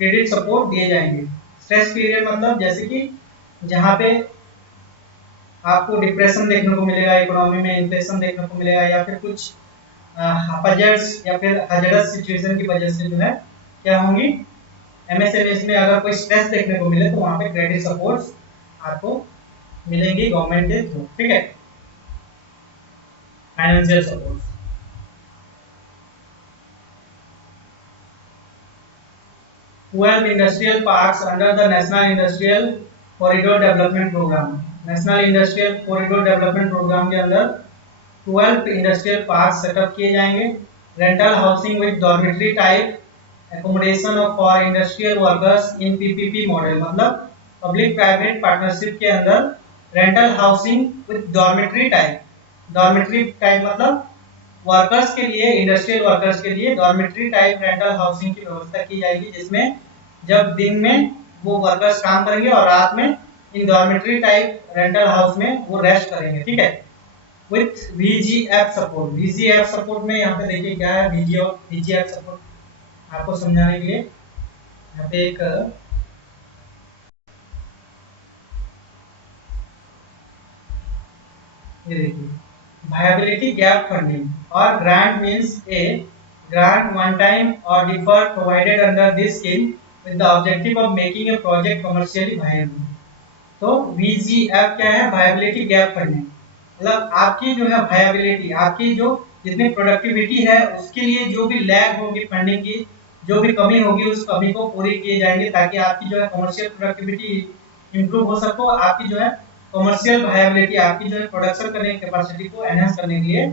क्रेडिट सपोर्ट दिए जाएंगे। स्ट्रेस पीरियड मतलब जैसे कि जहाँ पे आपको डिप्रेशन देखने को मिलेगा, इकोनॉमी में इन्फ्लेशन देखने को मिलेगा, या फिर कुछ हजर्स या फिर हजरस सिचुएशन की वजह से जो है क्या होंगी, एमएसएमई में अगर कोई स्ट्रेस देखने को मिले तो वहां पे क्रेडिट सपोर्ट्स आपको मिलेंगी गवर्नमेंट के थ्रू। ठीक है, financial support. 12 industrial parks under the national industrial corridor development programme. National industrial corridor development programme के अंदर 12 इंडस्ट्रियल पार्क सेटअप किए जाएंगे। Rental housing with dormitory type accommodation of for industrial workers in PPP model, मतलब public private partnership के अंदर rental housing with dormitory type. Dormitory type मतलब workers के लिए, इंडस्ट्रियल वर्कर्स के लिए डॉर्मेटरी टाइप रेंटल हाउसिंग की व्यवस्था की जाएगी, जिसमें जब दिन में वो वर्कर्स काम करेंगे और रात में इन डॉर्मेटरी टाइप रेंटल हाउस में वो रेस्ट करेंगे। ठीक है, with VGF support. VGF support में यहाँ पे देखिए क्या है, VGF सपोर्ट आपको समझाने के लिए यहाँ पे एक ये देखिए, viability gap funding or grant means a grant one time or deferred provided under this scheme with the objective of making a project commercially viable। तो VGF क्या है, वायबिलिटी गैप फंडिंग, मतलब आपकी जो है वायबिलिटी, आपकी जो जितनी प्रोडक्टिविटी है उसके लिए जो भी लैग होगी फंडिंग की, जो भी कमी होगी उस कमी को पूरी किए जाएंगे, ताकि आपकी जो है कमर्शियल प्रोडक्टिविटी इंप्रूव हो सको, आपकी जो है कमर्शियल वायबिलिटी, आपकी जो है प्रोडक्शन करने की कैपेसिटी को एनहांस करने के लिए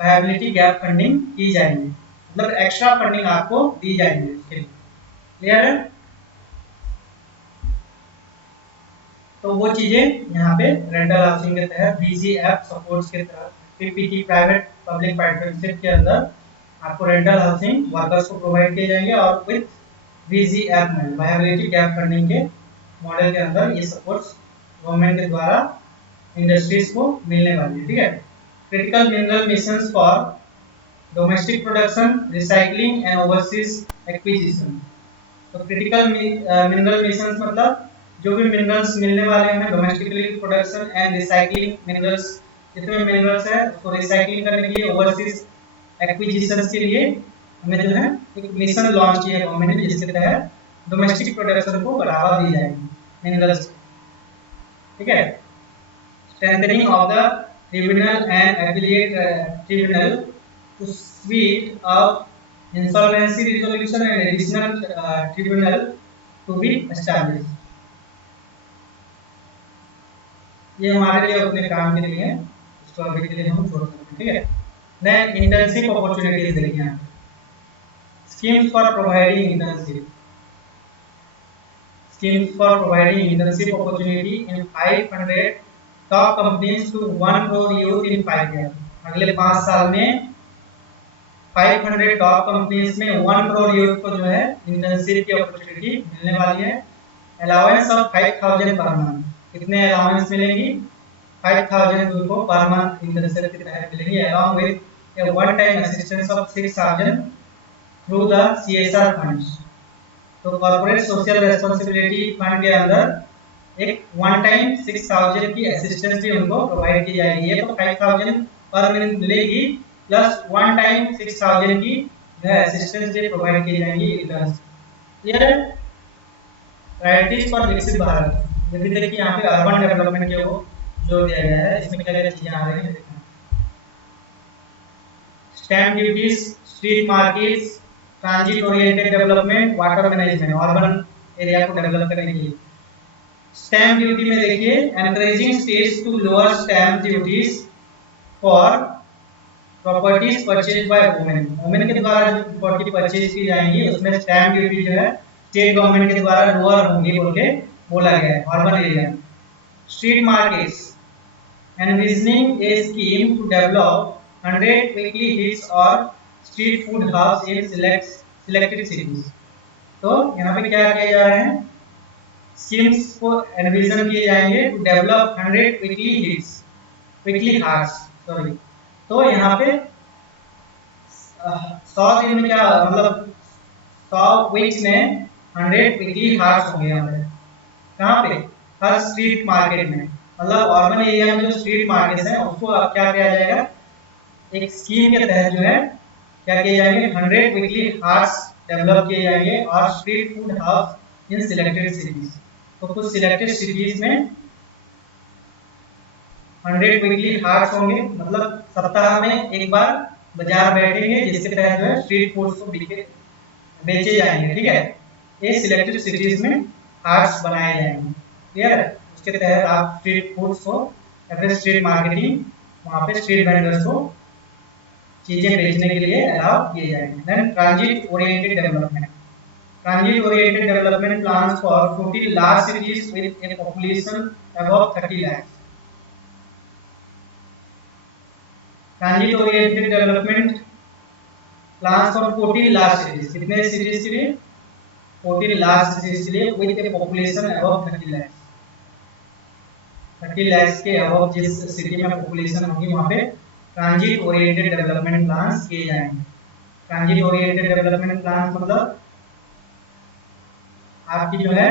वायबिलिटी गैप फंडिंग की जाएगी, मतलब एक्स्ट्रा फंडिंग आपको दी जाएगी उसके लिए। क्लियर है? तो वो चीजें यहाँ पे रेंटल हाउसिंग के तहत VGF सपोर्ट्स के तहत पीपीटी प्राइवेट पब्लिक पार्टनरशिप के अंदर आपको रेंटल हाउसिंग वर्कर्स को प्रोवाइड किए जाएंगे, और विद VGF में वायबिलिटी गैप फंडिंग के मॉडल के अंदर ये सपोर्ट्स गवर्नमेंट के द्वारा इंडस्ट्रीज को मिलने वाली है। ठीक है, critical mineral missions for domestic production, recycling and overseas acquisition. तो क्रिटिकल मिनरल मिशंस मतलब जो भी मिनरल्स मिलने वाले हैं domestically production and recycling minerals, जितने मिनरल्स है उसको रिसाइकलिंग करने के लिए, ओवरसीज एक्विजिशन के लिए हमें जो है एक मिशन लॉन्च किया गवर्नमेंट ने, जिसके तहत डोमेस्टिक प्रोडक्शन को बढ़ावा दी जाएगी मिनरल्स। ठीक है, strengthening of the tribunal and affiliate tribunal to sweet of insolvency resolution and additional tribunal to be established. ये हमारे लिए अपने काम के लिए, इसको अभी के लिए हम छोड़ सकते हैं। ठीक है, देन इंटर्नशिप अपॉर्चुनिटीज देखिए, schemes for providing internship, schemes for providing internship opportunity in 500 top companies to 1 crore youth in 5 years। अगले 5 साल में 500 टॉप कंपनीज में 1 crore यूथ को जो है इंटर्नशिप की अपॉर्चुनिटी मिलने वाली है। अलाउंस ऑफ 5000 पर मंथ, कितने अलाउंस मिलेंगी, 5000 उनको पर मंथ इंटर्नशिप के तहत मिलेंगी, along with a one time assistance of 6000 through the CSR funds। तो कॉर्पोरेट सोशल रेस्पॉन्सिबिलिटी फंड के अंदर एक वन टाइम 6000 की असिस्टेंस भी उनको प्रोवाइड की जाएगी। ये तो 5000 पर मंथ मिलेगी, प्लस वन टाइम 6000 की असिस्टेंस भी प्रोवाइड की जाएगी इंटर्न्स। क्लियर है? प्रायोरिटीज फॉर विकसित भारत, ये भी देखिए यहाँ पे अर्बन डेवलपमेंट के वो जोर दिया गया है, इसमें क्या क्या चीजें आ रही हैं देखना। Stamp duties, street markets, transit oriented development, water management, urban area को डेवलप करने के लिए। स्टैम्प ड्यूटी में देखिए, encouraging states to lower stamp duties for properties purchase by women. Women के द्वारा जो प्रॉपर्टी परचेज की जाएंगी उसमें स्टैम्प ड्यूटी जो है स्टेट गवर्नमेंट के द्वारा लोअर होंगी बोल के बोला गया है urban area. Street markets, envisioning a scheme to develop 100 quickly hits or street food hubs in selected cities। तो यहाँ पे क्या किया जा रहे हैं, स्कीम्स को एनविजन किए जाएंगे to develop 100 quickly hits, weekly hearts, sorry. तो यहाँ पे 100 दिन में क्या मतलब 100 वीक्स में 100 वीकली हार्ट्स होंगे यहाँ पे। कहाँ पे? हर स्ट्रीट मार्केट में, मतलब अर्बन एरिया में जो स्ट्रीट मार्केट है उसको अब क्या किया जाएगा, एक स्कीम के तहत जो है क्या किए जाएंगे, 100 वीकली हार्ट्स डेवलप किए जाएंगे और स्ट्रीट फूड हब इन सिलेक्टेड सिटीज। तो कुछ सिलेक्टेड सिटीज में 100 वीकली हार्ट्स होंगे, मतलब सप्ताह में एक बार बाजार बैठेंगे जिसके तहत जो है स्ट्रीट फूड्स को बेचे जाएंगे, ठीक है। ये सिलेक्टेड सिटीज में हार्ट्स बनाए जाएंगे, क्लियर है। उसके तहत आप स्ट्रीट फूड्स को या फिर स्ट्रीट मार्केटिंग, वहाँ पे स्ट्रीट वेंडर्स को चीजें बेचने के लिए अलाउ किए जाएंगे। Then transit oriented development, transit oriented development plans for 40 large cities with a population above 30 lakh. Transit oriented development plans for 40 large cities, कितने सिटीज के लिए? 40 लार्ज सिटीज के लिए with a population above 30 lakh. 30 lakh के अबव जिस city में population होगी वहाँ पे ट्रांजिट ओरिएंटेड डेवलपमेंट प्लान्स किए जाएंगे। ट्रांजिट ओरिएंटेड डेवलपमेंट प्लान मतलब आपकी जो है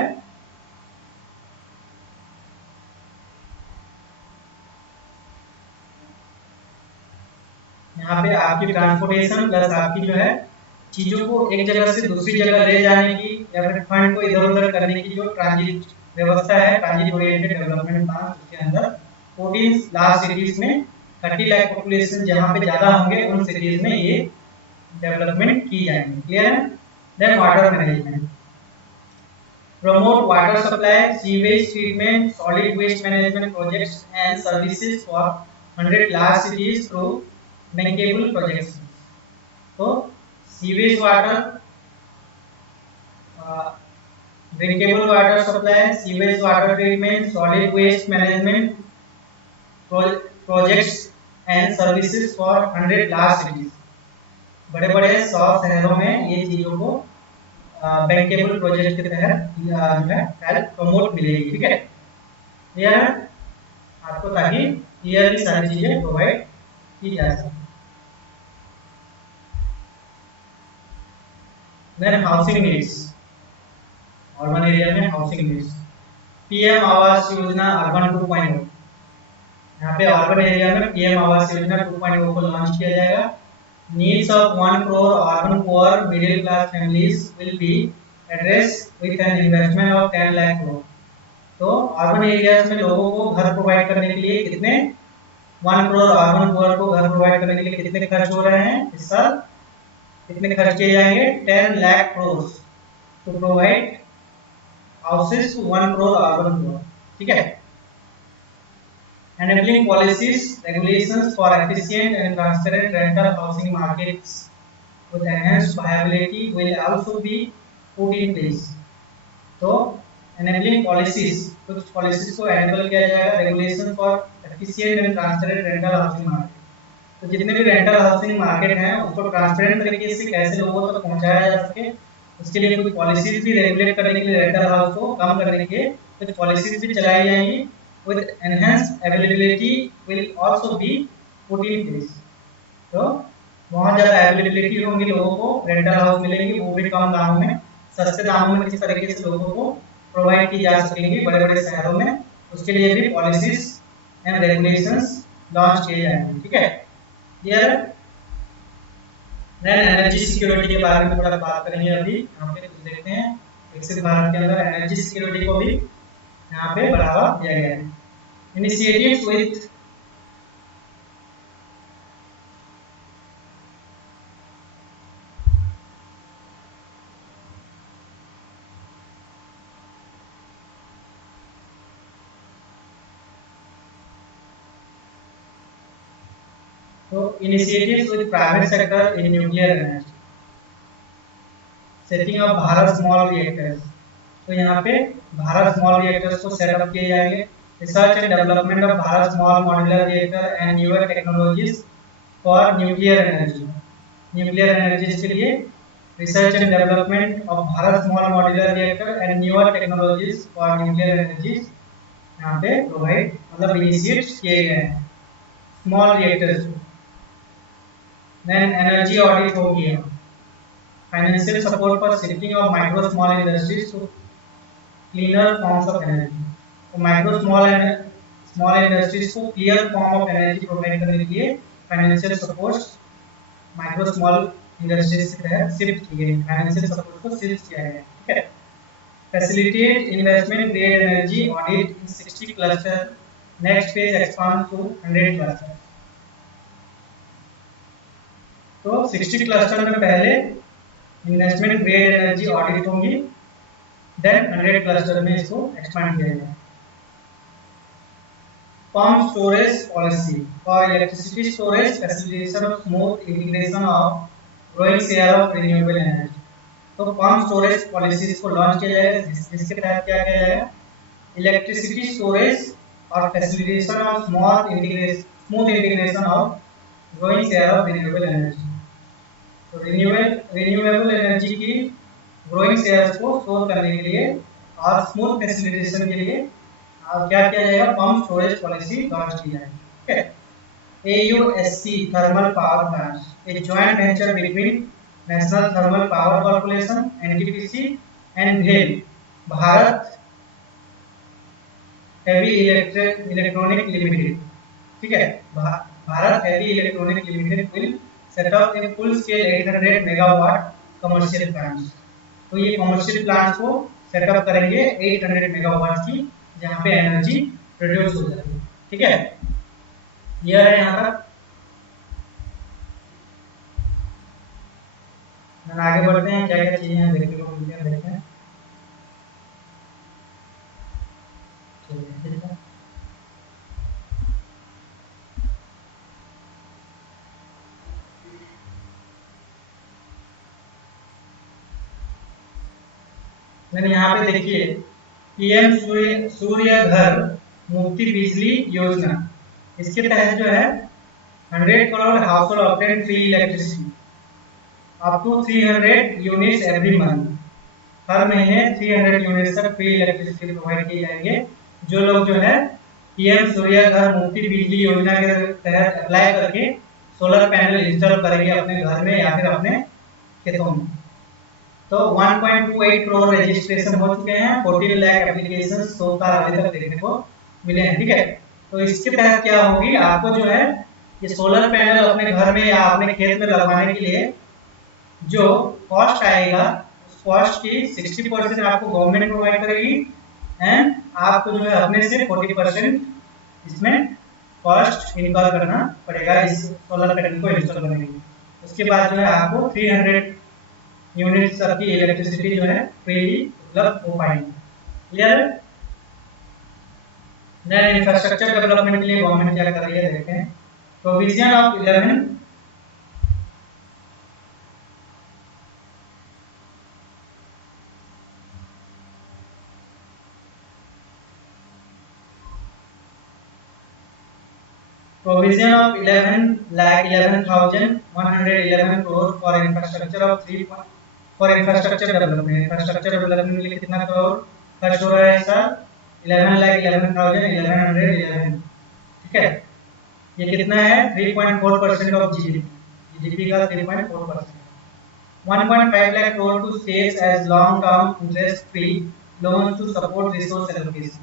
यहाँ पे आपकी ट्रांसपोर्टेशन प्लस आपकी जो है चीजों को एक जगह से दूसरी जगह ले जाने की या फिर फंड को इधर उधर करने की जो ट्रांजिट व्यवस्था है, ट्रांजिट ओरिएंटेड डेवलपमेंट प्लान, उसके अंदर 14 लार्ज सिटीज में 30 लाख पॉपुलेशन जहाँ पे ज्यादा होंगे उन सिटीज में ये डेवलपमेंट की जाएंगी, क्लियर है। Then water management, promote water supply, sewage treatment, solid waste management projects and services for 100 large cities through bankable projects. तो sewage water, drinkable water supply, sewage water treatment, solid waste management projects and services for 100 large cities. बड़े बड़े 100 शहरों में ये चीजों को bankable project के तहत जो है हेल्प प्रमोट मिलेगी, ठीक है। क्लियर है आपको, ताकि क्लियरली सारी चीजें प्रोवाइड की जा सके। Then housing needs, urban area में housing needs, PM Awas Yojana urban 2.0, यहाँ पे अर्बन एरिया में पीएम आवास योजना 2.0 को लॉन्च किया जाएगा। Needs of 1 crore urban poor middle class families will be addressed with an investment of 10 lakh crore। तो अर्बन एरियाज में लोगों को घर प्रोवाइड करने के लिए कितने 1 करोड़ अर्बन पुअर को घर प्रोवाइड करने के लिए कितने खर्च हो रहे हैं इस साल? कितने खर्च किए जाएंगे? 10 lakh crore to provide houses to 1 crore urban poor, ठीक है। Enabling policies, regulations for efficient and transparent rental housing markets with enhanced viability will also be put in place। तो enabling policies, कुछ policies को enable किया जाएगा, regulation for efficient and transparent rental housing market। तो जितने भी rental housing market हैं उसको transparent तरीके से कैसे लोगों तक पहुंचाया जा सके, उसके लिए कुछ policies भी regulate करने के लिए, rental house को कम करने के लिए कुछ policies भी चलाई जाएंगी। with enhanced availability will also be put in place। तो बहुत ज़्यादा अवेलेबिलिटी होंगी, लोगों को रेंटल हाउस मिलेंगे, वो भी कम दामों में, सस्ते दामों में किस तरीके से लोगों को प्रोवाइड की जा सकेंगी बड़े बड़े शहरों में, उसके लिए भी पॉलिसीज एंड रेगुलेशंस लॉन्च किए जाएंगे, ठीक है। क्लियर? देन एनर्जी सिक्योरिटी के बारे में थोड़ा बात करेंगे अभी। यहाँ पे कुछ देखते हैं, विकसित भारत के अंदर एनर्जी सिक्योरिटी को भी यहाँ पे बढ़ावा दिया गया है। Initiatives with initiatives with private sector in nuclear energy, setting up Bharat small reactors. तो यहाँ पे भारत स्मॉल रिएक्टर्स को सेटअप किए जाएंगे। Research and development of Bharat small modular reactor and newer technologies for nuclear energy. Nuclear energies के लिए research and development of Bharat small modular reactor and newer technologies for nuclear energies यहाँ पे provide मतलब initiate किए गए हैं। Small reactors, then energy audit हो गया, financial support for shifting of micro small industries to cleaner forms of energy. तो micro small industries को clear form of energy provide करने के लिए financial support micro small industries के तहत shift किए गए, फाइनेंशियल सपोर्ट को शिफ्ट किया गया, ठीक है। Facilitate investment grade energy audit in 60 cluster, next phase expand to 100 cluster. तो 60 क्लस्टर में पहले इन्वेस्टमेंट ग्रेड एनर्जी ऑडिट होंगी, देन 100 क्लस्टर में इसको एक्सपांड किया जाएगा। Pump storage policy for electricity storage, facilitation of smooth integration of growing share of renewable energy। तो pump storage policies को लॉन्च किया जाएगा, जिसके तहत क्या किया जाएगा, इलेक्ट्रिसिटी स्टोरेज और facilitation of smooth integration of growing share of renewable energy. तो रिन्यूएबल एनर्जी की ग्रोइंग शेयर्स को स्टोर करने के लिए और स्मूथ फैसिलिटेशन के लिए क्या किया जाएगा, पंप स्टोरेज पॉलिसी लॉन्च की जाएगी, ठीक है। AUSC thermal power plant, a joint venture between national thermal power corporation NTPC and भेल, भारत हेवी इलेक्ट्रॉनिक लिमिटेड, ठीक है। Bharat heavy electronic limited will set up a full scale 800 megawatt commercial plant. तो ये commercial plant को setup करेंगे 800 megawatt की, जहाँ पे एनर्जी प्रोड्यूस हो जाती है, ठीक है। ये है यहाँ तक। आगे बढ़ते हैं, क्या क्या चीजें देखने को मिलती हैं, देखते हैं। यहाँ पे देखिए, पीएम सूर्य घर मुफ्त बिजली योजना, इसके तहत जो है 100 crore household obtain free electricity up to 300 units every month. हर महीने 300 यूनिट्स तक फ्री इलेक्ट्रिसिटी प्रोवाइड किए जाएंगे। जो लोग जो है पीएम सूर्य घर मुफ्त बिजली योजना के तहत अप्लाई करके सोलर पैनल इंस्टॉल करेंगे अपने घर में या फिर अपने खेतों में। तो 1.28 करोड़ रजिस्ट्रेशन हो चुके हैं, 14 लाख एप्लीकेशन सो फार अभी तक देखने को मिले हैं, ठीक है। तो इसके तहत क्या होगी, आपको जो है ये सोलर पैनल अपने घर में या अपने खेत में लगवाने के लिए जो कॉस्ट आएगा, उस कॉस्ट की 60% आपको गवर्नमेंट प्रोवाइड करेगी एंड आपको जो है अपने से 40% इसमें कॉस्ट इनकर करना पड़ेगा इस सोलर पैनल को इंस्टॉल करने के लिए। उसके बाद जो है आपको 300 यूनिट्स की इलेक्ट्रिसिटी जो है फ्रीली उपलब्ध हो पाएगी। क्लियर? नए इंफ्रास्ट्रक्चर डेवलपमेंट के लिए गवर्नमेंट क्या कर रही है, देखते हैं। Provision of 11 provision of 11,11,111 crore for infrastructure of 3 for infrastructure development। infrastructure development के लिए कितना करोड़ खर्च हो रहा है सर? 11,11,1111, ठीक है। ये कितना है? 3.4% ऑफ जीडीपी का 3.4%। 1.5 lakh crore to states as long term interest free loans to support resource allocation।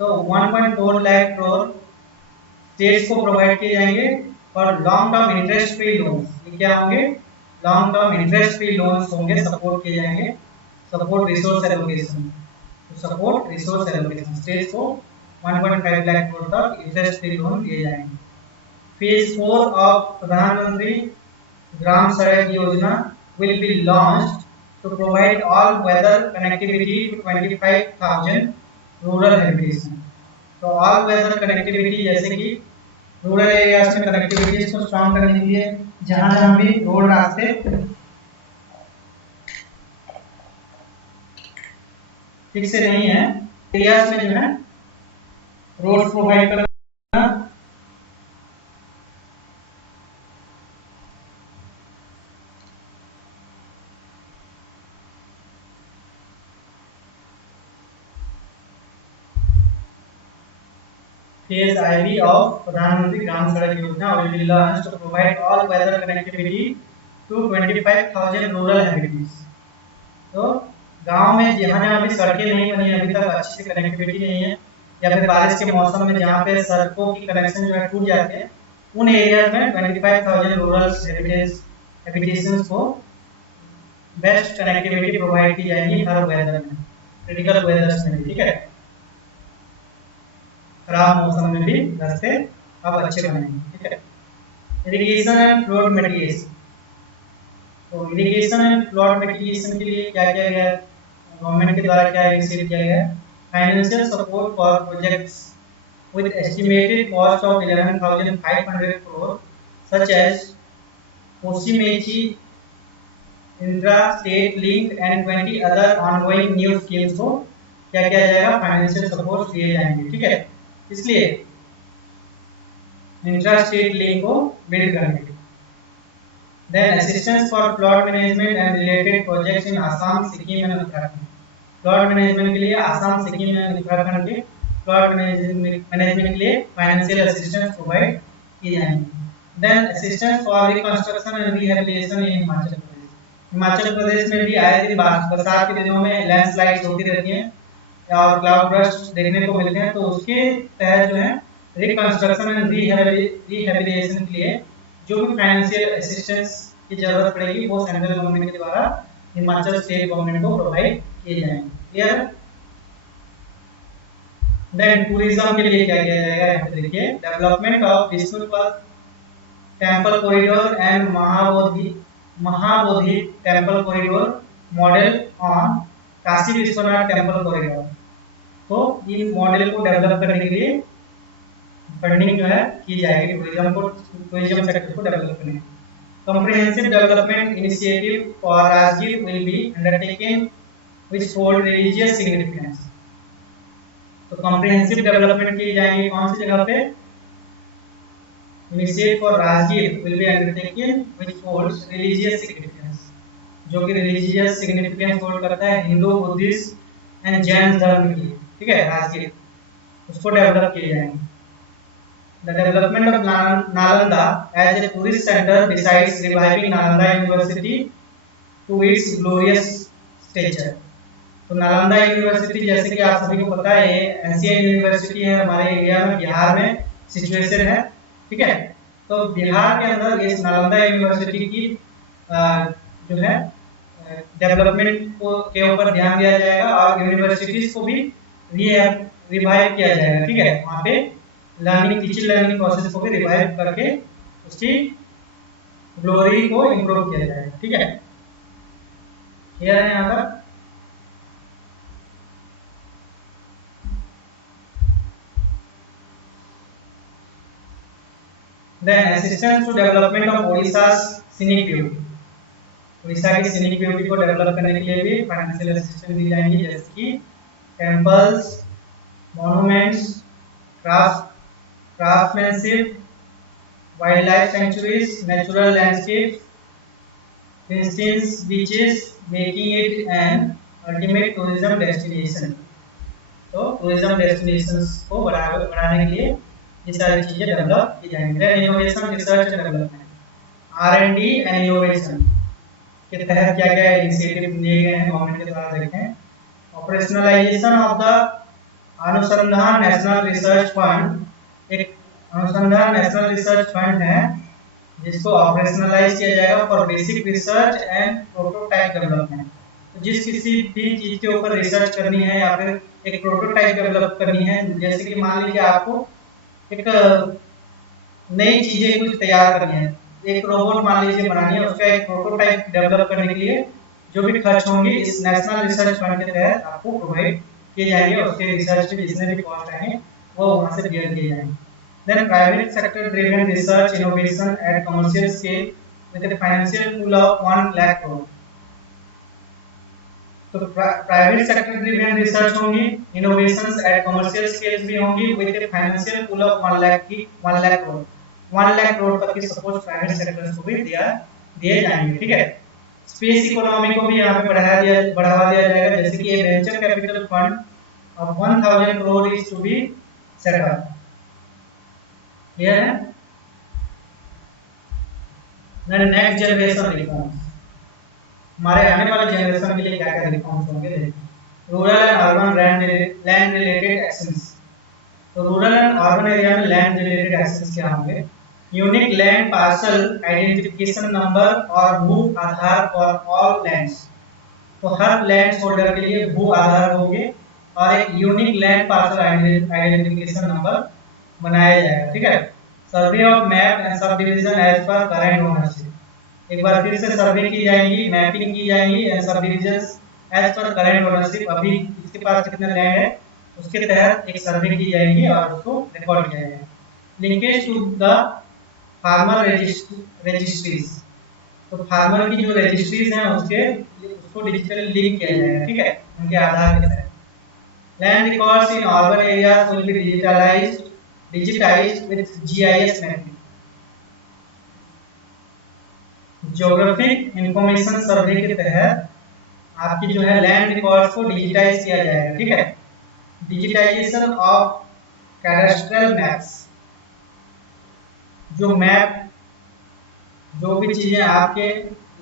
तो 1.4 lakh crore स्टेट्स को प्रोवाइड किए जाएंगे और long term interest free loans, ये क्या होंगे? Long term interest free loans होंगे, सपोर्ट किए जाएंगे, सपोर्ट रिसोर्स एलोकेशन, तो सपोर्ट रिसोर्स एलोकेशन स्टेट्स को 1.5 लाख करोड़ तक इंटरेस्ट फ्री लोन दिए जाएंगे। फेज 4 ऑफ प्रधानमंत्री ग्राम सड़क योजना will be launched to provide all weather connectivity to 25,000 rural habitation। तो ऑल वेदर कनेक्टिविटी जैसे कि रूरल एरियाज में कनेक्टिविटी को स्ट्रॉन्ग करने के लिए जहां जहां भी रोड रास्ते ठीक से नहीं है, एरियाज में जो है रोड प्रोवाइड करना। फेज IV ऑफ प्रधानमंत्री ग्राम सड़क योजना will be launched to provide all weather connectivity to 25,000 rural habitats. तो गांव में जहाँ जहाँ भी सड़कें नहीं बनी अभी तक, अच्छी से कनेक्टिविटी नहीं है, या फिर बारिश के मौसम में जहाँ पे सड़कों की कनेक्शन जो है टूट जाते हैं, उन एरियाज में 25,000 रूरल हैबिटेशंस को बेस्ट कनेक्टिविटी प्रोवाइड की जाएगी हर वेदर में, क्रिटिकल वेदर्स में, ठीक है। खराब मौसम में भी रास्ते अब अच्छे बनेंगे, ठीक है। इरिगेशन एंड फ्लड मिटिगेशन, तो इरिगेशन एंड फ्लड मिटिगेशन के लिए क्या किया गया, गवर्नमेंट के द्वारा क्या इनिशिएट किया गया, financial support for projects with estimated cost of 11,500 crore such as Kosimechi Intra-State Link and 20 other ongoing new schemes को क्या किया जाएगा, फाइनेंशियल सपोर्ट दिए जाएंगे, ठीक है। इसलिए इंट्रा स्टेट लिंक को बिल्ड करेंगे। Then assistance for flood management and related projects in Assam, Sikkim and Uttarakhand. Flood management के लिए आसाम, सिक्किम एंड उत्तराखंड के फ्लड मैनेजमेंट के लिए फाइनेंशियल असिस्टेंस प्रोवाइड की जाएंगी। Then assistance for reconstruction and rehabilitation in Himachal Pradesh. Himachal Pradesh में भी आए दिन बरसात के दिनों में लैंडस्लाइड्स होती रहती हैं और क्लाउड बर्स्ट देखने को मिलते हैं, तो उसके तहत जो है रिकंस्ट्रक्शन एंड रिहैबिलिटेशन के लिए जो भी फाइनेंशियल असिस्टेंस की जरूरत पड़ेगी वो सेंट्रल गवर्नमेंट के द्वारा हिमाचल स्टेट गवर्नमेंट को प्रोवाइड किए जाएंगे, क्लियर। देन टूरिज्म के लिए क्या किया जाएगा, यहाँ पे देखिए, development of Vishnupad temple corridor and Mahabodhi temple corridor model on Kashi Vishwanath temple corridor. तो इन मॉडल को डेवलप करने के लिए फंडिंग जो है की जाएगी टूरिज्म सेक्टर को डेवलप करने। Comprehensive development initiative for Rajgir will be undertaken which hold religious significance। तो comprehensive development की जाएगी कौन सी जगह पे, initiative for Rajgir will be undertaken which holds religious significance, जो कि religious significance होल्ड करता है हिंदू, बुद्धिस्ट एंड जैन धर्म की, ठीक है, राजगीर, उसको डेवलप किए जाएंगे। The development of Nalanda as a tourist center besides reviving Nalanda University to its glorious stature। तो नालंदा यूनिवर्सिटी जैसे कि आप सभी को पता है एशियन यूनिवर्सिटी है हमारे इंडिया में, बिहार में सिचुएशन है, ठीक है। तो बिहार के अंदर इस नालंदा यूनिवर्सिटी की जो है डेवलपमेंट को के ऊपर ध्यान दिया जाएगा और यूनिवर्सिटीज को भी रिवाइव किया जाएगा, ठीक है। वहाँ पे टीचिंग लर्निंग प्रोसेस को भी रिवाइव करके उसकी ग्लोरी को इम्प्रूव किया जाएगा, ठीक है। क्लियर है यहाँ पर। Then assistance to development of Odisha's scenic beauty। Orissa की scenic beauty को डेवलप करने के लिए भी फाइनेंशियल असिस्टेंस दी जाएगी, जैसे कि temples, monuments, craftsmanship, wildlife sanctuaries, natural landscapes, pristine beaches, making it an ultimate tourism destination। तो tourism destinations को बढ़ाने के लिए ये सारी चीजें डेवलप की जाएंगी। Then innovation, research and development, R&D and innovation के तहत क्या क्या इनिशिएटिव लिए गए हैं गवर्नमेंट के द्वारा, देखें। ऑपरेशनलाइजेशन ऑफ द अनुसंधान नेशनल रिसर्च फंड, एक अनुसंधान नेशनल रिसर्च फंड है जिसको ऑपरेशनलाइज किया जाएगा for basic research and prototype development. तो जिस किसी भी चीज के ऊपर रिसर्च करनी है या फिर एक प्रोटोटाइप डेवलप करनी है, जैसे कि मान लीजिए आपको एक नई चीजें कुछ तैयार करनी है, एक रोबोट मान लीजिए बनानी है, उसका एक प्रोटोटाइप डेवलप करने के लिए जो भी खर्च होंगे इस नेशनल रिसर्च फंड के तहत आपको प्रोवाइड किए जाएंगे, उसके रिसर्च के जितने भी कॉस्ट आएंगे वो वहां से बियर किए जाएंगे। Then private sector driven research innovation at commercial scale with a financial pool of 1 lakh crore। तो प्राइवेट सेक्टर ड्रिवन रिसर्च होंगी, इनोवेशंस एट कमर्शियल स्केल भी होंगी with a financial pool of 1 lakh crore, 1 lakh crore तक की सपोर्ट प्राइवेट सेक्टर्स को भी दिए जाएंगे, ठीक है। स्पेस इकोनॉमी को भी यहाँ पे बढ़ावा दिया जाएगा, जैसे कि a venture capital fund of 1000 crore is to be set up। Clear है? नेक्स्ट जनरेशन रिफॉर्म्स, हमारे आने वाले जनरेशन के लिए क्या क्या रिफॉर्म्स होंगे देखिए। Rural and urban land related actions, तो रूरल एंड अर्बन एरिया में लैंड रिलेटेड एक्शंस क्या होंगे? Unique land parcel identification number और भू आधार फॉर ऑल लैंड्स, तो हर लैंड होल्डर के लिए भू आधार होंगे और एक unique land parcel identification number बनाया जाएगा, ठीक है। Survey of map and subdivision as per current ownership, एक बार फिर से सर्वे की जाएगी, मैपिंग की जाएगी and subdivision as per current ownership, अभी इसके पास कितना लैंड है उसके तहत एक सर्वे की जाएगी और उसको रिकॉर्ड किया जाएगा। Linkage to the farmer registries, तो फार्मर की जो रजिस्ट्रीज हैं उसको डिजिटली लिंक किया जाएगा, ठीक है, उनके आधार के तहत। Land records in urban areas will be digitised with GIS mapping, geographic information survey के तहत आपकी जो है लैंड रिकॉर्ड्स को डिजिटाइज किया जाएगा, ठीक है। डिजिटाइजेशन ऑफ कैडस्ट्रल मैप्स, जो मैप जो भी चीजें आपके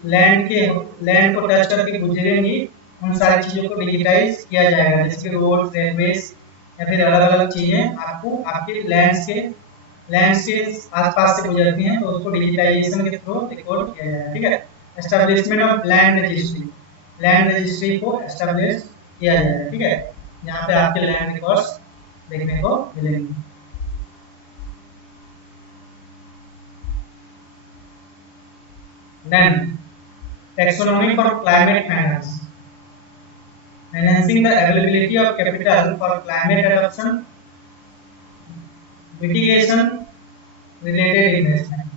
लैंड को टच करके गुजरेंगी उन सारी चीजों को डिजिटाइज किया जाएगा, जैसे रोड, रेलवेज या फिर अलग अलग चीजें आपको आपके लैंड के आसपास से गुजरती हैं, तो उसको डिजिटाइजेशन के थ्रू रिकॉर्ड किया जाएगा, ठीक है। एस्टेब्लिशमेंट ऑफ लैंड रजिस्ट्री को एस्टेब्लिश किया जाएगा, ठीक है, यहाँ पे आपके लैंड रिकॉर्ड्स देखने को मिलेंगे। Then taxonomy for climate finance, enhancing the availability of capital for climate adaptation, mitigation related investment,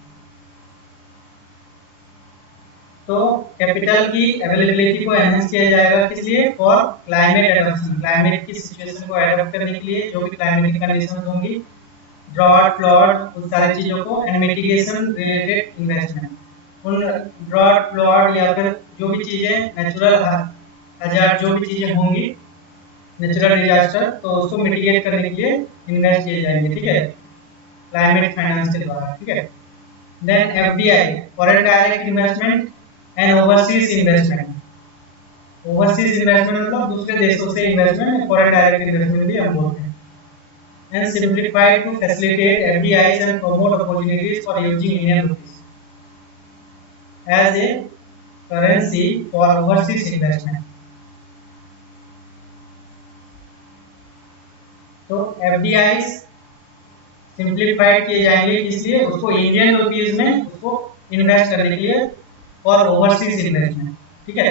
तो कैपिटल की अवेलेबिलिटी को एनहांस किया जाएगा, किस लिए? फॉर क्लाइमेट एडप्शन, क्लाइमेट की सिचुएशन को एडप्ट करने के लिए, जो भी क्लाइमेटिक कंडीशंस होंगी, ड्रॉट, फ्लड, उन सारी चीजों को, एंड मिटिगेशन रिलेटेड इन्वेस्टमेंट, उन ड्रॉट, फ्लड या फिर जो भी चीजें नेचुरल हजार जो भी चीजें होंगी नेचुरल डिजास्टर, तो उसको मिटिगेट करने के लिए इन्वेस्ट किए जाएंगे, ठीक है, क्लाइमेट फाइनेंस के द्वारा, ठीक है। Then FDI, foreign direct investment and overseas investment, overseas investment मतलब दूसरे देशों से इन्वेस्टमेंट, फॉरेन डायरेक्ट इन्वेस्टमेंट भी हम बोलते हैं। And simplified to facilitate FDIs and promote opportunities for using Indian rupees as a currency for overseas investment, तो FDI simplified किए जाएंगे, इसलिए उसको इंडियन रुपीस में उसको इन्वेस्ट करने के लिए फॉर ओवरसीज इन्वेस्टमेंट, ठीक है।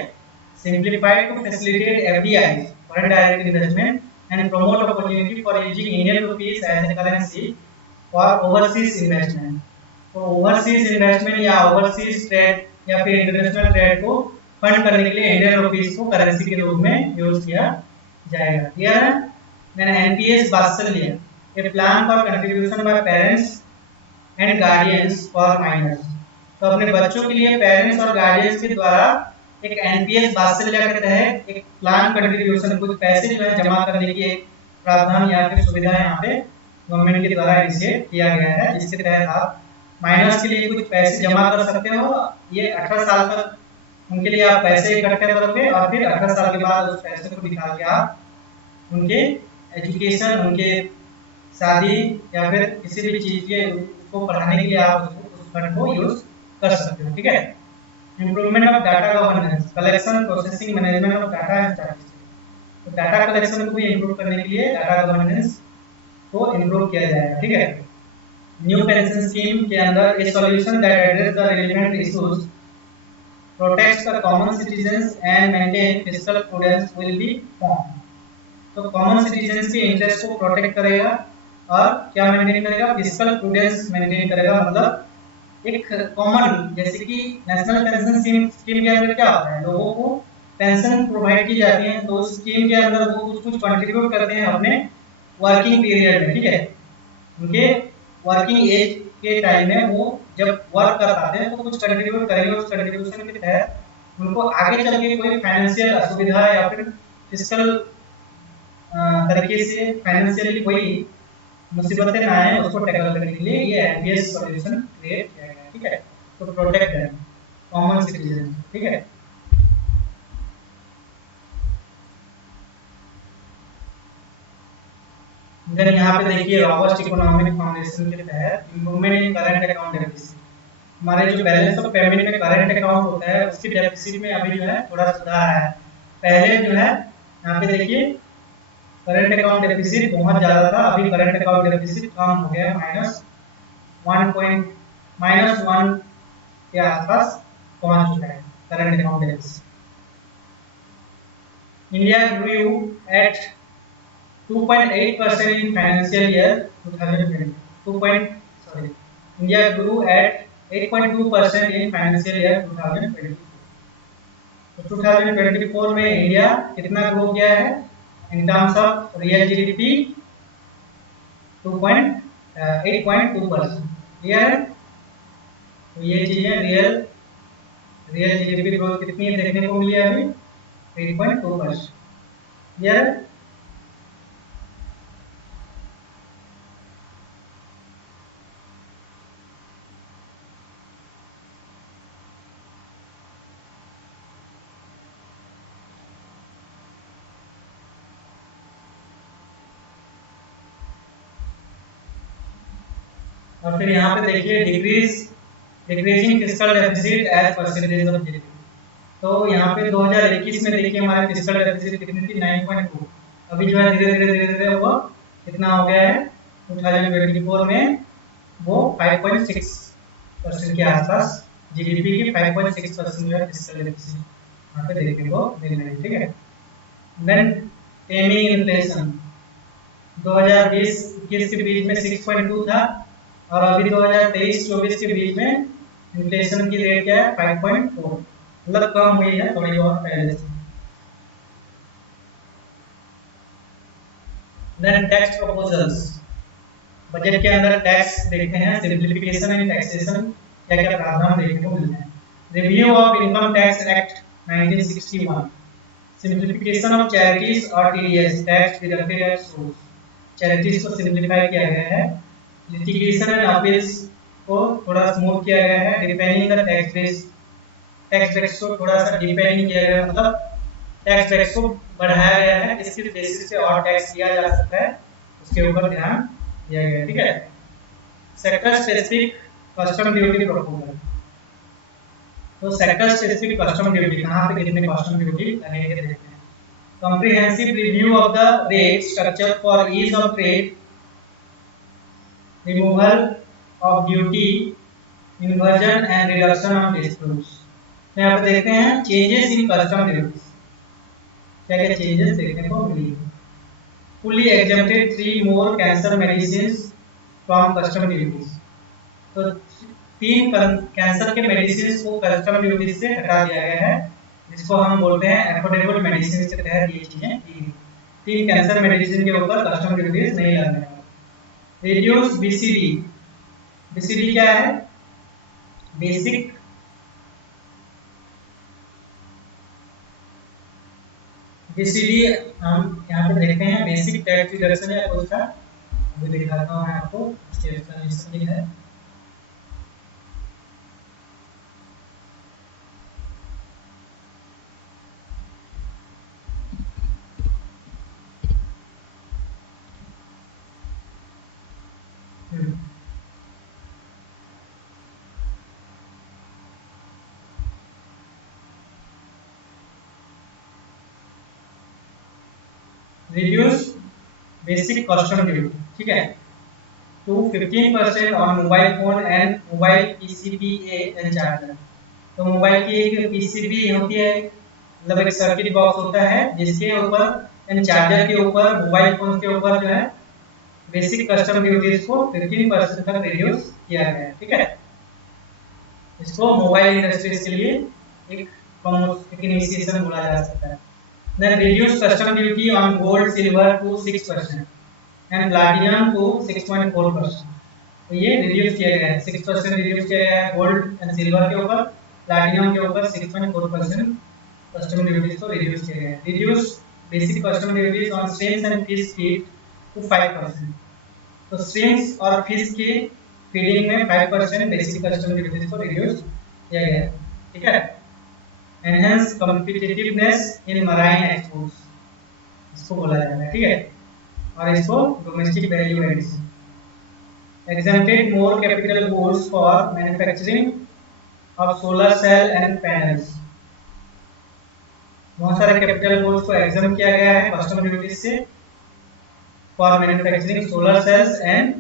Simplified to facilitate FDI foreign direct investment and promote opportunity for using Indian rupees as a currency for overseas investment, तो ओवरसीज इन्वेस्टमेंट या ओवरसीज ट्रेड या फिर इंटरनेशनल ट्रेड को फंड करने के लिए इंडियन रुपीस को करेंसी के रूप में यूज किया जाएगा, क्लियर है। Then NPS Vatsalya, a plan for contribution by parents and guardians for minors, तो अपने बच्चों के लिए पेरेंट्स और गार्डियंस के द्वारा एक एनपीएस वात्सल्य के तहत एक प्लान कंट्रीब्यूशन, कुछ पैसे जो है जमा करने की एक प्रावधान या फिर सुविधा यहाँ पे गवर्नमेंट के द्वारा इनिशिएट किया गया है, जिसके तहत आप माइनर्स के लिए कुछ पैसे जमा कर सकते हो। ये 18 साल तक उनके लिए आप पैसे इकट्ठे करोगे और फिर 18 साल के बाद उस पैसे को निकाल के आप उनके एजुकेशन, उनके शादी या फिर किसी भी चीज के को पढ़ाने के लिए आप उस फंड को यूज कर सकते हो, ठीक है। Improvement of data governance, collection, processing, management of data and statistics, तो डाटा कलेक्शन को भी इंप्रूव करने के लिए डाटा गवर्नेंस को इंप्रूव किया जाएगा, ठीक है। न्यू पेंशन स्कीम के अंदर ए solution that address the relevant issues, protects the common citizens and maintain fiscal prudence will be form, तो कॉमन सिटीजंस के इंटरेस्ट को प्रोटेक्ट करेगा और क्या मेंटेन करेगा? फिस्कल प्रूडेंस मेंटेन करेगा, मतलब एक कॉमन, जैसे कि नेशनल पेंशन स्कीम के अंदर क्या होता है, लोगों को पेंशन प्रोवाइड की जाती है, तो उस स्कीम के अंदर वो कुछ कंट्रीब्यूट करते हैं अपने वर्किंग पीरियड में, ठीक है, उनके वर्किंग एज के टाइम में वो जब वर्क कर पाते हैं तो कुछ कंट्रीब्यूट करेंगे, उस कंट्रीब्यूशन के तहत उनको आगे चल के कोई फाइनेंशियल असुविधा या फिर फिजिकल तरीके से फाइनेंशियली कोई मुसीबतें ना आए उसको टैकल करने के लिए ये एनपीएस सॉल्यूशन क्रिएट किया गया है, ठीक है, तो प्रोटेक्ट देम कॉमन सिटीजन, ठीक है। देन यहाँ पे देखिए रॉबस्ट इकोनॉमिक फाउंडेशन के तहत improvement in current account deficit, हमारे जो बैलेंस ऑफ पेमेंट में करंट अकाउंट होता है उसके डेफिसिट में अभी जो है थोड़ा सुधार आया है। पहले जो है यहाँ पे देखिए करंट अकाउंट डेफिसिट बहुत ज्यादा था, अभी करंट अकाउंट डेफिसिट कम हो गया, -1 के आसपास पहुंच चुका है current account deficit. India grew at 2.8% in financial year 2020. 2 point, sorry, India grew at 8.2% in financial year 2020. तो 2024 में इंडिया कितना ग्रो किया है in terms of real GDP 8.2%, clear है। तो ये चीजें रियल जीडीपी ग्रोथ कितनी है देखने को मिली है अभी 8.2%, क्लियर है। और फिर यहाँ पे देखिए decreasing fiscal deficit as percentage of GDP, तो यहाँ पे 2021 में देखिए हमारे फिस्कल डेफिसिट कितनी थी 9.2, अभी जो है धीरे धीरे वो कितना हो गया है 2024 में वो 5.6% के आसपास, जीडीपी की 5.6% जो है फिस्कल डेफिसिट यहाँ पे देखने को मिल रही है, ठीक है। देन टेमिंग इन्फ्लेशन 2020-21 के बीच में 6.2 था और अभी 2023-24 के बीच में इन्फ्लेशन की रेट क्या है 5.4, मतलब कम हुई है थोड़ी बहुत पहले से। देन टैक्स प्रपोजल्स, बजट के अंदर टैक्स देखते हैं, सिंप्लीफिकेशन एंड टैक्सेशन क्या क्या प्रावधान देखने को मिलते हैं। Review of income tax act 1961, simplification of charities और TDS tax deducted at source, charities को सिंप्लीफाई किया गया है, लिटिगेशन एंड अपील्स को थोड़ा स्मूथ किया गया है, डिपेंडिंग द टैक्स ब्रेक्स को थोड़ा सा डिपेंडिंग किया गया है, मतलब टैक्स ब्रेक्स को बढ़ाया गया है, इसके बेसिस पे और टैक्स दिया जा सकता है उसके ऊपर ध्यान दिया गया है, ठीक है। Sector specific custom duty proposal, तो सेक्टर स्पेसिफिक कस्टम ड्यूटी कहाँ पे कितने कस्टम ड्यूटी लगेंगे देखते हैं। Comprehensive review of the rate structure for ease of trade, removal of duty, inversion and reduction of disputes. यहाँ पे देखते हैं चेंजेस इन कस्टम ड्यूटी, क्या क्या चेंजेस देखने को मिली। Fully exempted 3 more cancer medicine from custom duties, तो 3 कैंसर के मेडिसिन को कस्टम ड्यूटी से हटा दिया गया है, जिसको हम बोलते हैं एफोर्डेबल मेडिसिन के तहत ये चीजें की। 3 कैंसर मेडिसिन के ऊपर कस्टम ड्यूटीज नहीं लगने वाली। रिड्यूस बीसीडी, बीसीडी क्या है बेसिक बीसीडी, हम यहाँ पे देखते हैं बेसिक टैक्स डिडक्शन है उसका, अभी दिखाता हूँ मैं आपको, इसके एक्सप्लेनेशन है। रिड्यूस बेसिक कस्टम ड्यूटी, ठीक है, to 15% on mobile phone and mobile PCBA and charger. तो मोबाइल की एक पीसीबी होती है, मतलब एक सर्किट बॉक्स होता है जिसके ऊपर एंड चार्जर के ऊपर मोबाइल फोन के ऊपर जो है बेसिक कस्टम ड्यूटीज को 15% तक रिड्यूस किया गया है, ठीक है। इसको मोबाइल इंडस्ट्रीज के लिए एक इनिशिएशन बोला जा सकता है। Then reduce custom duty on gold, silver to 6% and platinum to 6.4%. तो ये रिड्यूस किया गया है, 6% रिड्यूस किया गया है गोल्ड एंड सिल्वर के ऊपर, प्लैटिनम के ऊपर 6.4% कस्टम ड्यूटीज को रिड्यूस किया गया है। Reduce basic custom duties on stains and fish feed to 5%। तो श्रिम्प्स और फिश की फीडिंग में 5% बेसिक कस्टम ड्यूटीज को रिड्यूस किया गया है, ठीक है। Enhance competitiveness in marine exports, इसको बोला जाता है, ठीक है। और इसको domestic value addition, exempted more capital goods for manufacturing of solar cell and panels, बहुत सारे कैपिटल गुड्स को एग्जाम किया गया है कस्टम ड्यूटी से for manufacturing solar cells and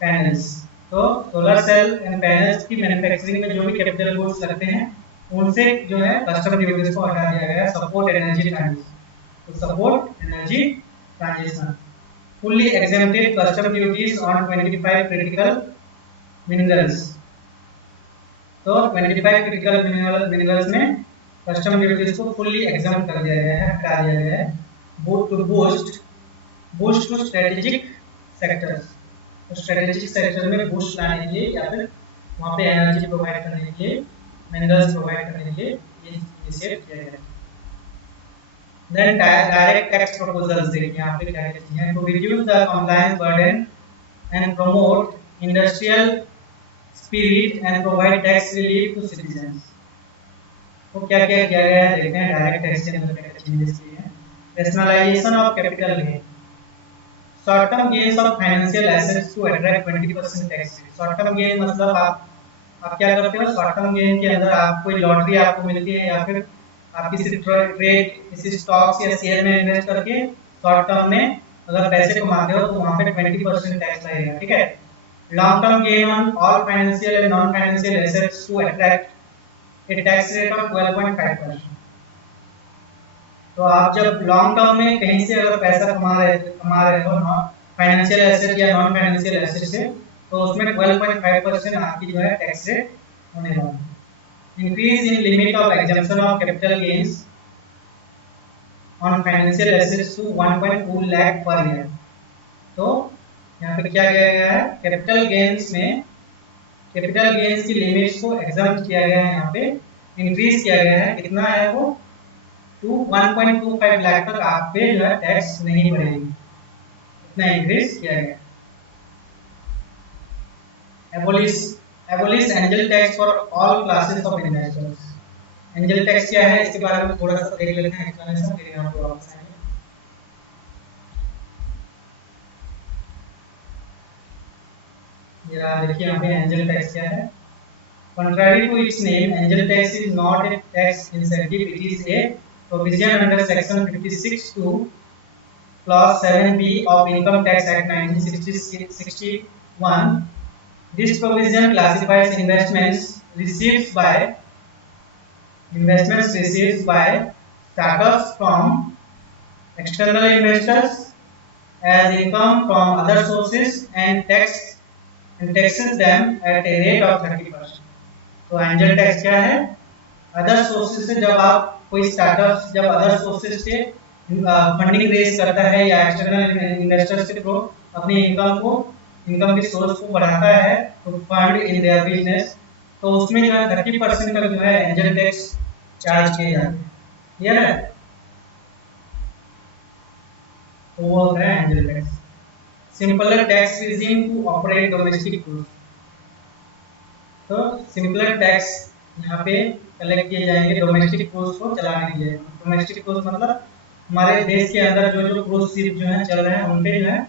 panels. तो सोलर सेल एंड पैनल्स की मैन्युफैक्चरिंग में जो भी कैपिटल गुड्स लगते हैं उनसे जो है कस्टम ड्यूटीज को हटा दिया गया है। Support energy transition, to support energy transition. Fully exempted custom duties on 25 critical minerals. तो 25 critical minerals में कस्टम ड्यूटीज को फुल्ली एग्जाम कर दिया गया है, हटा दिया गया है। बूस्ट टू स्ट्रेटेजिक सेक्टर्स, तो स्ट्रेटेजिक सेक्टर में बूस्ट लाने के लिए या फिर वहाँ पे एनर्जी प्रोवाइड करने के लिए, मिनरल्स प्रोवाइड करने के लिए ये इनिशिएट किया गया है। Then direct tax proposals देखिए यहाँ पे क्या कहते हैं, to reduce the compliance burden and promote industrial spirit and provide tax relief to citizens। तो क्या क्या किया गया है देखते हैं। डायरेक्ट टैक्स के अंदर क्या क्या चेंजेस किए हैं। Rationalisation of capital gain, short term gains of financial assets to attract 20% tax. Short term gain मतलब आप क्या करते हो, शॉर्ट टर्म गेन के अंदर आप कोई लॉटरी आपको मिलती है या फिर आप किसी ट्रेड किसी स्टॉक्स या शेयर में इन्वेस्ट करके शॉर्ट टर्म में अगर पैसे कमाते हो तो वहाँ पे 20% टैक्स लगेगा, ठीक है। Long term gain on all financial and non financial assets to attract a tax rate of 12.5%। तो आप जब लॉन्ग टर्म में कहीं से अगर पैसा कमा रहे हो फाइनेंशियल एसेट या नॉन फाइनेंशियल एसेट से, तो उसमें 12.5% आपकी जो है टैक्स रेट होने वाला है। Increase in limit of exemption of capital gains on financial assets to 1.2 lakh per year। तो यहाँ पे क्या किया गया है, कैपिटल गेन्स में कैपिटल गेन्स की लिमिट्स को एग्जाम किया गया है, यहाँ पे इंक्रीज किया गया है। कितना है वो, टू 1.25 लाख तक आप पे जो है टैक्स नहीं पड़ेगी, इतना इंक्रीज किया गया। Abolish angel tax for all classes of investors। Angel tax क्या है इसके बारे में थोड़ा सा देख लेते हैं, एक्सप्लेनेशन फिर यहाँ पे वापस आएंगे। जरा देखिए यहाँ पे एंजल टैक्स क्या है। Contrary to its name, angel tax is not a tax incentive, it is a provision under section 56(2) clause 7b of Income Tax Act 1961। This provision classifies investments received by startups from external investors as income from other sources and taxes them at a rate of 30%। तो angel tax क्या है, other sources से जब आप कोई startup जब other sources से funding raise करता है या एक्सटर्नल इन्वेस्टर्स के थ्रू अपनी इनकम की सोर्स को बढ़ाता है to fund in their business, तो उसमें जो है 30% का जो है एंजल टैक्स चार्ज किए जाते हैं, क्लियर है। तो वो होता है angel tax. Simpler tax regime to operate domestic goods, तो सिंपलर टैक्स यहाँ पे कलेक्ट किए जाएंगे डोमेस्टिक गुड्स को चलाने के लिए। डोमेस्टिक गुड्स मतलब हमारे देश के अंदर जो क्रूज शिप जो है चल रहे हैं उन पे जो है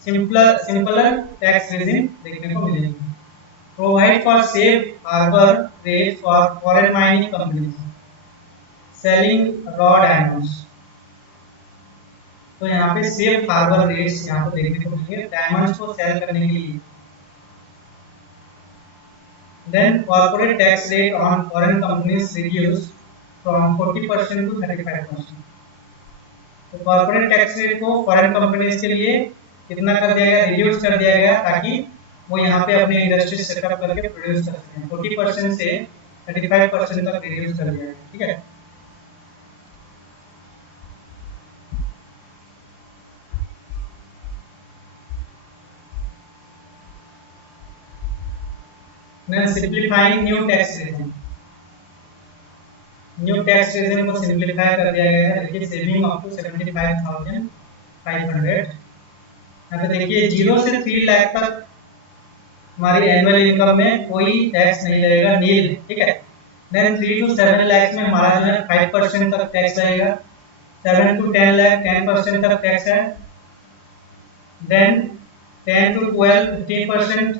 सिंपलर टैक्स रिजीम देखने को मिलेगी। Provide for safe harbour rate for foreign mining companies selling raw diamonds, तो यहाँ पे सेफ हार्बर रेट्स यहाँ पे देखने को मिलेंगे डायमंड्स को सेल करने के लिए। Then corporate tax rate on foreign companies reduced from 40% to 35%। तो कॉर्पोरेट टैक्स रेट को फॉरेन कंपनीज के लिए कितना कर दिया गया, रिड्यूस कर दिया गया ताकि वो यहाँ पे अपनी इंडस्ट्री सेटअप करके प्रोड्यूस कर सकें। 40% से 35% तक रिड्यूस कर दिया गया, ठीक है। Then simplifying new tax regime, new tax regime को सिंपलीफाई कर दिया गया है। देखिए सेविंग अप टू 75,500 यहाँ पे देखिए 0 से 3 लाख तक हमारी एनुअल इनकम में कोई टैक्स नहीं लगेगा, नील, ठीक है। देन 3 to 7 लाख में हमारा जो है 5% तक टैक्स लगेगा। 7 to 10 लाख 10% तक टैक्स है। Then 10 to 12 15%,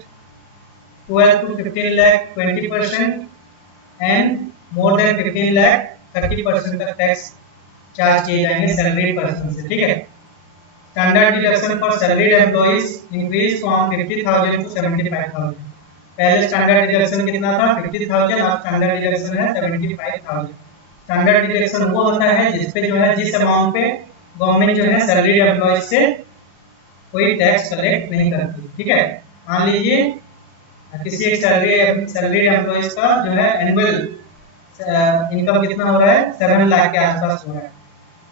12 to 15 lakh 20%, and more than 15 lakh 30% तक टैक्स चार्ज किए जाएंगे सैलरी पर्सन से, ठीक है। Standard deduction for salaried employees increase from 50,000 to 75,000। पहले स्टैंडर्ड डिडक्शन कितना था 50,000, अब स्टैंडर्ड डिडक्शन है 75,000। स्टैंडर्ड डिडक्शन वो होता है जिस पे जो है जिस अमाउंट पे गवर्नमेंट जो है सैलरीड एम्प्लॉइज से कोई टैक्स कलेक्ट नहीं करती, ठीक है। मान लीजिए किसी एक सैलरी एम्प्लॉइज का जो है एनुअल इनकम कितना हो रहा है 7 लाख के आसपास हो रहा है,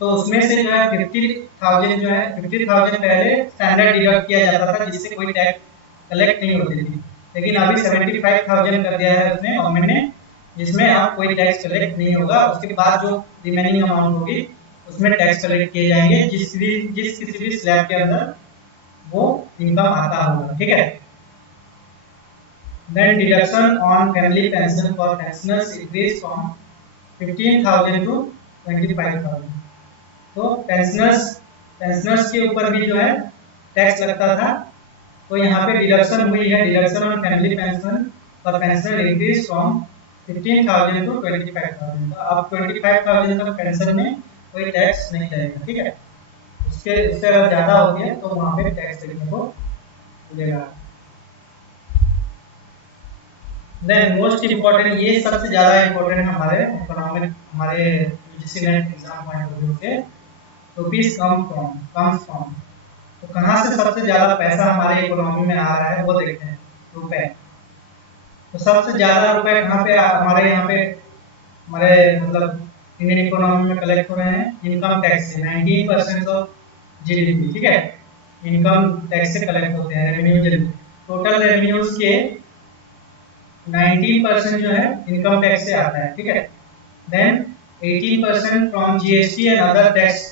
तो उसमें से जो है 50,000 जो है 50,000 पहले स्टैंडर्ड डिडक्ट किया जाता था जिससे कोई टैक्स कलेक्ट नहीं होती थी, लेकिन अभी 75,000 कर दिया है उसने गवर्नमेंट ने, जिसमें अब कोई टैक्स कलेक्ट नहीं होगा। उसके बाद जो रिमेनिंग अमाउंट होगी उसमें टैक्स कलेक्ट किए जाएंगे जिस किसी भी स्लैब के अंदर वो इनकम आता होगा, ठीक है। Then deduction on family pension for pensioners increased from 15,000 to 25,000। तो पेंशनर्स के ऊपर भी जो है टैक्स लगता था, तो यहाँ पे डिडक्शन हुई है। Deduction on family pension for pensioner increase from 15,000 to 25,000। तो अब 25,000 तक पेंशन में कोई टैक्स नहीं लगेगा, ठीक है। उससे अगर ज़्यादा होती है तो वहाँ पे टैक्स देने को मिलेगा। देन मोस्ट इम्पोर्टेंट, ये सबसे ज़्यादा इम्पोर्टेंट है हमारे इकोनॉमिक, हमारे UGC net exam point of view से। रुपीज कम्स फ्रॉम, तो कहाँ से सबसे ज़्यादा पैसा हमारे इकोनॉमी में आ रहा है वो देखते हैं, रुपए। तो सबसे ज़्यादा रुपए कहाँ पे हमारे यहाँ पे हमारे मतलब इंडियन इकोनॉमी में कलेक्ट हो रहे हैं, इनकम टैक्स से 19% ऑफ जीडीपी, ठीक है। इनकम टैक्स से कलेक्ट होते हैं रेवेन्यू। टोटल रेवेन्यूज के 19% जो है इनकम टैक्स से आता है, ठीक है। Then 18% from GST and other tax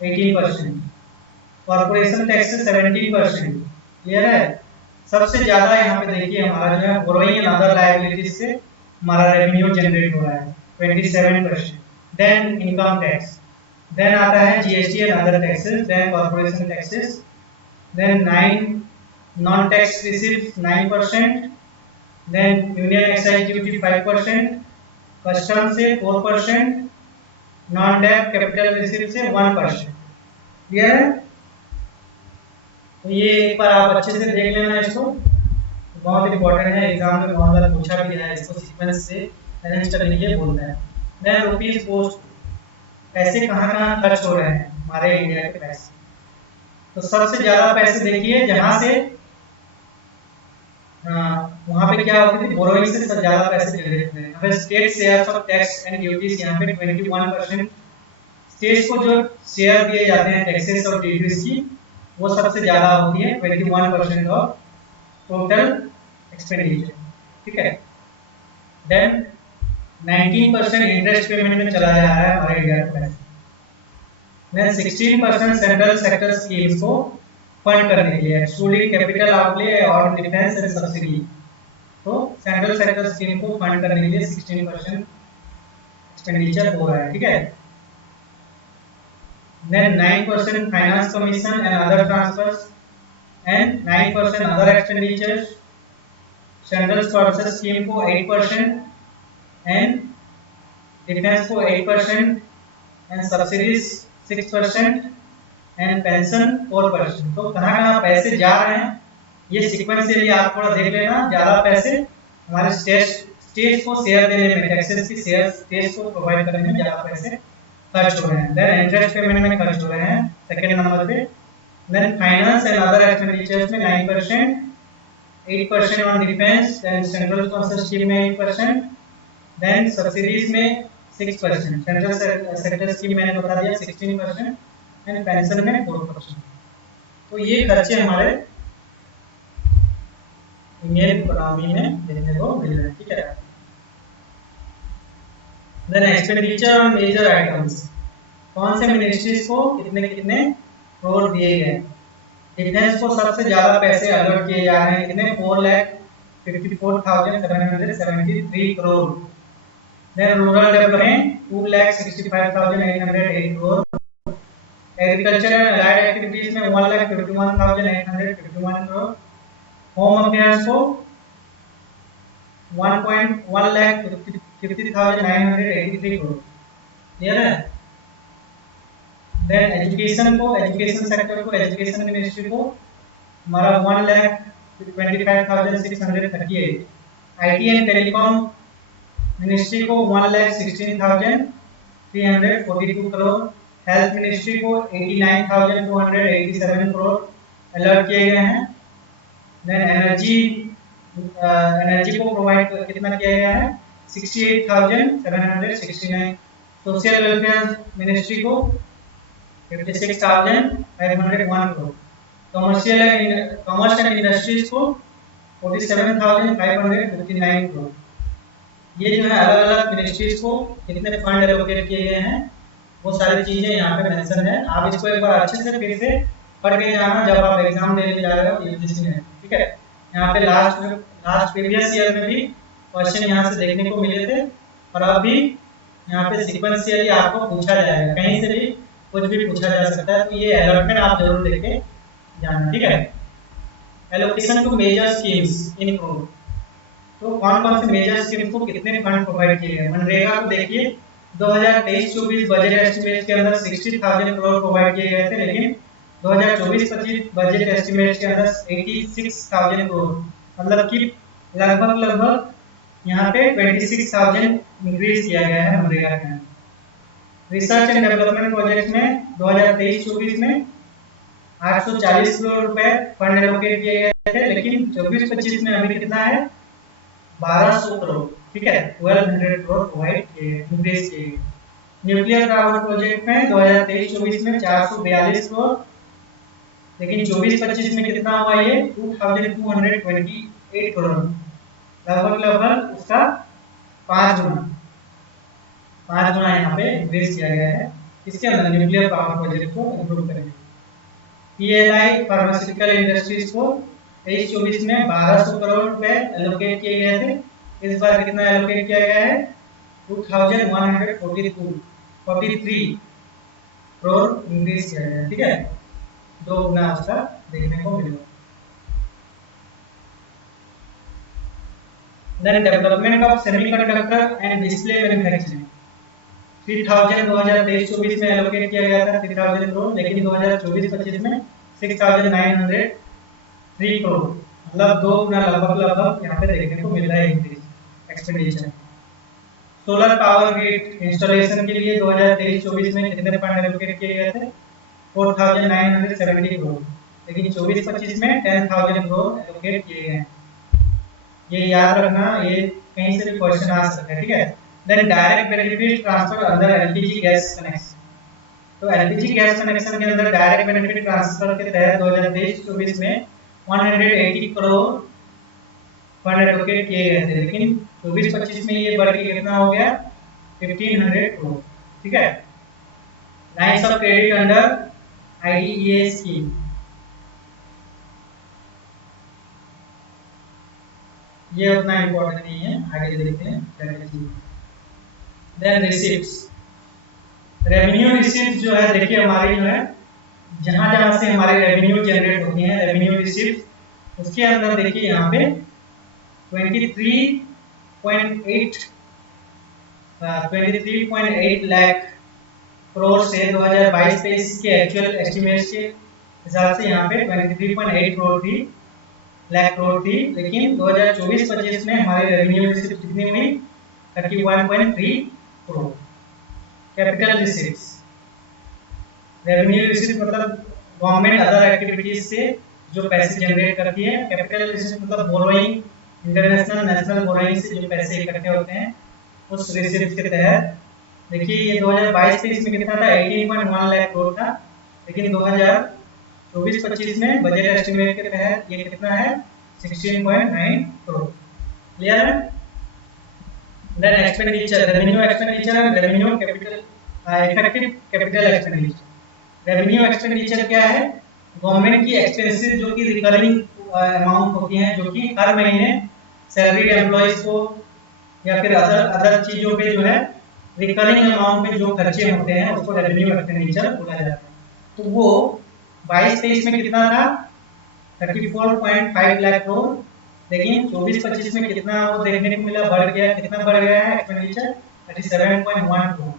18%, corporation tax 17%। Clear है। सबसे ज्यादा यहाँ पे देखिए हमारा जो है बोरोइंग एंड अदर लायबिलिटीज से हमारा रेवेन्यू जनरेट हो रहा है 27%। देन इनकम टैक्स, देन आता है GST and other taxes, then corporation taxes, then 9 non tax receives 9%, then union excise duty 5%, custom से 4%, नॉन टैक्स कैपिटल रिसीव से 1%। क्लियर है। तो ये एक बार आप अच्छे से देख लेना इसको, बहुत इंपॉर्टेंट है, एग्जाम में बहुत बार पूछा भी है इसको, सीक्वेंस से अरेंज करने के लिए बोलता है। देन रुपीज पोस्ट, पैसे कहाँ खर्च हो रहे हैं हमारे इंडिया के पैसे। तो सबसे ज्यादा पैसे देखिए जहां से वहाँ पे क्या होती थी, बोरोइंग से ज्यादा पैसे जनरेट हुए हैं। State share of tax and duties यहाँ पे 21%। स्टेट्स को जो शेयर दिए जाते हैं टैक्सेस और ड्यूटीज की, वो सबसे ज्यादा होती है 21% ऑफ टोटल एक्सपेंडिचर, ठीक है। देन 19% इंटरेस्ट पेमेंट में चला जा रहा है हमारे इंडिया का पैसा। देन 16% सेंट्रल सेक्टर स्कीम्स को फंड करने के लिए, एक्सक्लूडिंग कैपिटल आउटले और डिफेंस एंड सब्सिडी। तो सेंट्रल सेक्टर स्कीम को फंड करने के लिए 16% एक्सपेंडिचर हो रहा है, ठीक है। Then 9% finance commission and other transfers, and 9% other expenditures. Central sponsor scheme को 8%, and defense को 8%, and subsidies 6%, and pension 4%। तो कहाँ पैसे जा रहे हैं ये सीक्वेंशियली आप थोड़ा देख लेना। ज्यादा पैसे हमारे स्टेट्स को शेयर देने में, टैक्सेस की शेयर स्टेट्स को प्रोवाइड करने में ज्यादा पैसे खर्च हो रहे हैं। देन इंटरेस्ट पेमेंट में खर्च हो रहे हैं सेकंड नंबर पे। Then finance and other expenditures में 9%, 8% on defence, then central sponsorship में 8%, देन सब्सिडीज में 6%, सेंट्रल सेक्टर स्कीम मैंने बता दिया 16%, एंड पेंशन में 4%। तो ये खर्चे हमारे इंडियन इकोनॉमी में देखने को मिल रहे हैं, ठीक है। Then expenditure on major items, कौन से मिनिस्ट्रीज को कितने कितने करोड़ दिए गए। डिफेंस को सबसे ज्यादा पैसे अलॉट किए जा रहे हैं, कितने 4,54,773 crore. Then rural development 2,65,808 crore. Agriculture and allied activities में 1,51,851 करोड़। होम अफेयर्स को 1,50,983 करोड़। क्लियर है। देन एजुकेशन को, एजुकेशन सेक्टर को, एजुकेशन मिनिस्ट्री को हमारा 1,25,638। आईटी एंड टेलीकॉम मिनिस्ट्री को 1,16,342 करोड़। हेल्थ मिनिस्ट्री को 89,287 करोड़ अलर्ट किए गए हैं। देन एनर्जी को प्रोवाइड कितना किया गया है 68,769। सोशल वेलफेयर मिनिस्ट्री को 56,501 करोड़। कमर्स एंड इंडस्ट्रीज को 47,559 करोड़। ये जो है अलग अलग मिनिस्ट्रीज को कितने फंड एलोकेट किए गए हैं वो सारी चीजें यहाँ पे मेंशन है। आप इसको एक बार अच्छे से फिर से पढ़ के जाना जब आप एग्जाम देने जा रहे हो यूजीसी में। ठीक है, यहाँ पे लास्ट प्रीवियस ईयर में भी क्वेश्चन यहाँ से देखने को मिले थे और अभी यहाँ पे सीक्वेंशियली आपको पूछा जाएगा, कहीं से भी कुछ भी पूछा जा सकता है। तो ये अलॉटमेंट आप जरूर देख के जाना। ठीक है, allocation to major schemes in crore. तो कौन कौन से मेजर स्कीम्स को कितने फंड प्रोवाइड किए गए। मनरेगा को देखिए 2023-24 बजट एस्टिमेट के अंदर 60,000 करोड़ प्रोवाइड किए गए थे, लेकिन 2024-25 बजट एस्टिमेट के अंदर 86,000 करोड़, मतलब कि लगभग यहाँ पे 26,000 इंक्रीज किया गया है मनरेगा के अंदर। रिसर्च एंड डेवलपमेंट प्रोजेक्ट में 2023-24 में 840 करोड़ रुपए फंड एलोकेट किए गए थे, लेकिन 24-25 में अभी कितना है 1200 करोड़। ठीक है, 1200 करोड़ प्रोवाइड किए इंक्रीज किए। न्यूक्लियर पावर प्रोजेक्ट में 2023-24 में 442 करोड़, लेकिन 24-25 में कितना हुआ ये 2228 करोड़, लगभग उसका 5 गुना यहाँ पे इंक्रीज किया गया है। इसके अंदर न्यूक्लियर पावर प्रोजेक्ट को इंक्लूड करेंगे। पीएलआई फार्मास्यूटिकल इंडस्ट्रीज को 23-24 में 1200 करोड़ रुपए एलोकेट किए गए थे, इस बार कितना एलोकेट किया गया है 2143 करोड़ इंक्रीज किया गया है। ठीक है, 2 गुना उसका देखने को मिलेगा। Then development of semiconductor and display manufacturing 3000 2023-24 में एलोकेट किया गया था 3000 करोड़, लेकिन 2024-25 में 6,903 करोड़, मतलब 2 गुना लगभग यहाँ पे देखने को मिल रहा है increase expenditure. Solar power grid installation के लिए 2023-24 में कितने फंड एलोकेट किए गए थे 4,970 करोड़, लेकिन 24-25 में 10,000 करोड़ एलोकेट किए गए हैं। ये याद रखना, ये कहीं से भी क्वेश्चन आ सकता है। ठीक है, देन डायरेक्ट बेनिफिट ट्रांसफर अंदर एलपीजी गैस कनेक्शन। तो एलपीजी गैस कनेक्शन के अंदर डायरेक्ट बेनिफिट ट्रांसफर के तहत 2023-24 में 180 करोड़ फंड एलोकेट किए गए थे, लेकिन 24-25 में ये बढ़ के कितना हो गया 1500 करोड़। ठीक है, lines of credit under idea scheme, ये उतना इंपॉर्टेंट नहीं है, आगे देखते हैं। देन रिसीप्ट्स, रेवेन्यू रिसीप्ट जो है देखिए हमारी जो है जहां से हमारे रेवेन्यू जनरेट होती है रेवेन्यू रिसीप्ट, उसके अंदर देखिए यहाँ पे 23.8 लाख करोड़ से 2022-23 के एक्चुअल एस्टिमेट के हिसाब से यहाँ पे 23.8 लाख करोड़ थी, लेकिन 2024-25 में हमारी रेवेन्यू रिसीप्ट कितनी हुई 31.3 crore. Capital receipts, revenue receipt मतलब गवर्नमेंट अदर एक्टिविटीज से जो पैसे जनरेट करती है। कैपिटल रिसीप्ट मतलब बोरोइंग, इंटरनेशनल नेशनल बोरोइंग से जो पैसे इकट्ठे होते हैं उस रिसीप्ट के तहत। देखिए ये 2022-23 में कितना था 18.1 लाख करोड़ था, लेकिन 2024-25 में बजट एस्टिमेट के तहत ये कितना है 16.9 करोड़। क्लियर है। Then expenditure, revenue expenditure and revenue capital effective capital expenditure. Revenue expenditure क्या है गवर्नमेंट की एक्सपेंसेस जो कि रिकरिंग अमाउंट होती हैं, जो कि हर महीने सैलरीड एम्प्लॉयज को या फिर अदर अदर चीजों पे जो है रिकरिंग अमाउंट में जो खर्चे होते हैं उसको रेवेन्यू एक्सपेंडिचर बोला जाता है। तो वो 22-23 में कितना था, 34.5 लाख करोड़। लेकिन 24-25 में कितना वो देखने को मिला, बढ़ गया, कितना बढ़ गया है एक्सपेंडिचर, 37.1 करोड़।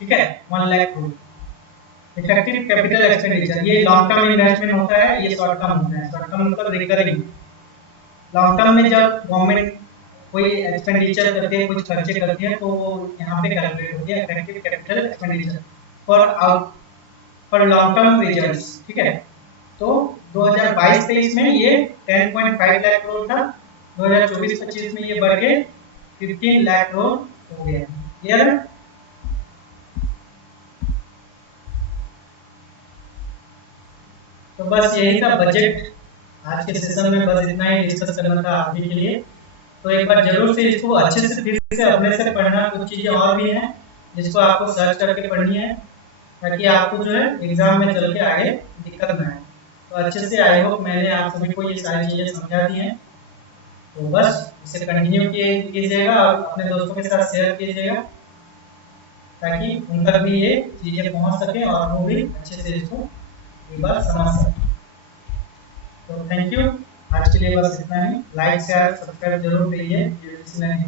ठीक है, 1 lakh crore. Effective capital expenditure, ये लॉन्ग टर्म इन्वेस्टमेंट होता है, ये शॉर्ट टर्म होता है। शॉर्ट टर्म मतलब रिकरिंग। लॉन्ग टर्म में जब गवर्नमेंट कोई एक्सपेंडिचर करती है, कुछ खर्चे करती है, तो यहाँ पे कैलकुलेट होती है effective capital expenditure for out for long term results. ठीक है, तो 2022-23 में ये 10.5 लाख करोड़ था, 2024-25 में ये बढ़ के 15 लाख करोड़ हो गया। क्लियर? तो बस यही था बजट। आज के सेशन में बस इतना ही डिस्कस करना था आप ही के लिए। तो एक बार जरूर से इसको अच्छे से फिर से अपने से पढ़ना। कुछ चीजें और भी हैं जिसको आपको सर्च करके पढ़नी है, ताकि आपको जो है एग्जाम में चल के आगे दिक्कत ना आए। तो अच्छे से आई होप मैंने आप सभी को ये सारी चीजें समझा दी हैं। तो बस इसे कंटिन्यू कीजिएगा और अपने दोस्तों के साथ शेयर कीजिएगा, ताकि उन तक भी ये चीजें पहुंच सके और वो भी अच्छे से इसको एक बार समझ सके। तो थैंक यू, आज के लिए बस इतना ही। लाइक शेयर सब्सक्राइब जरूर करिए, नहीं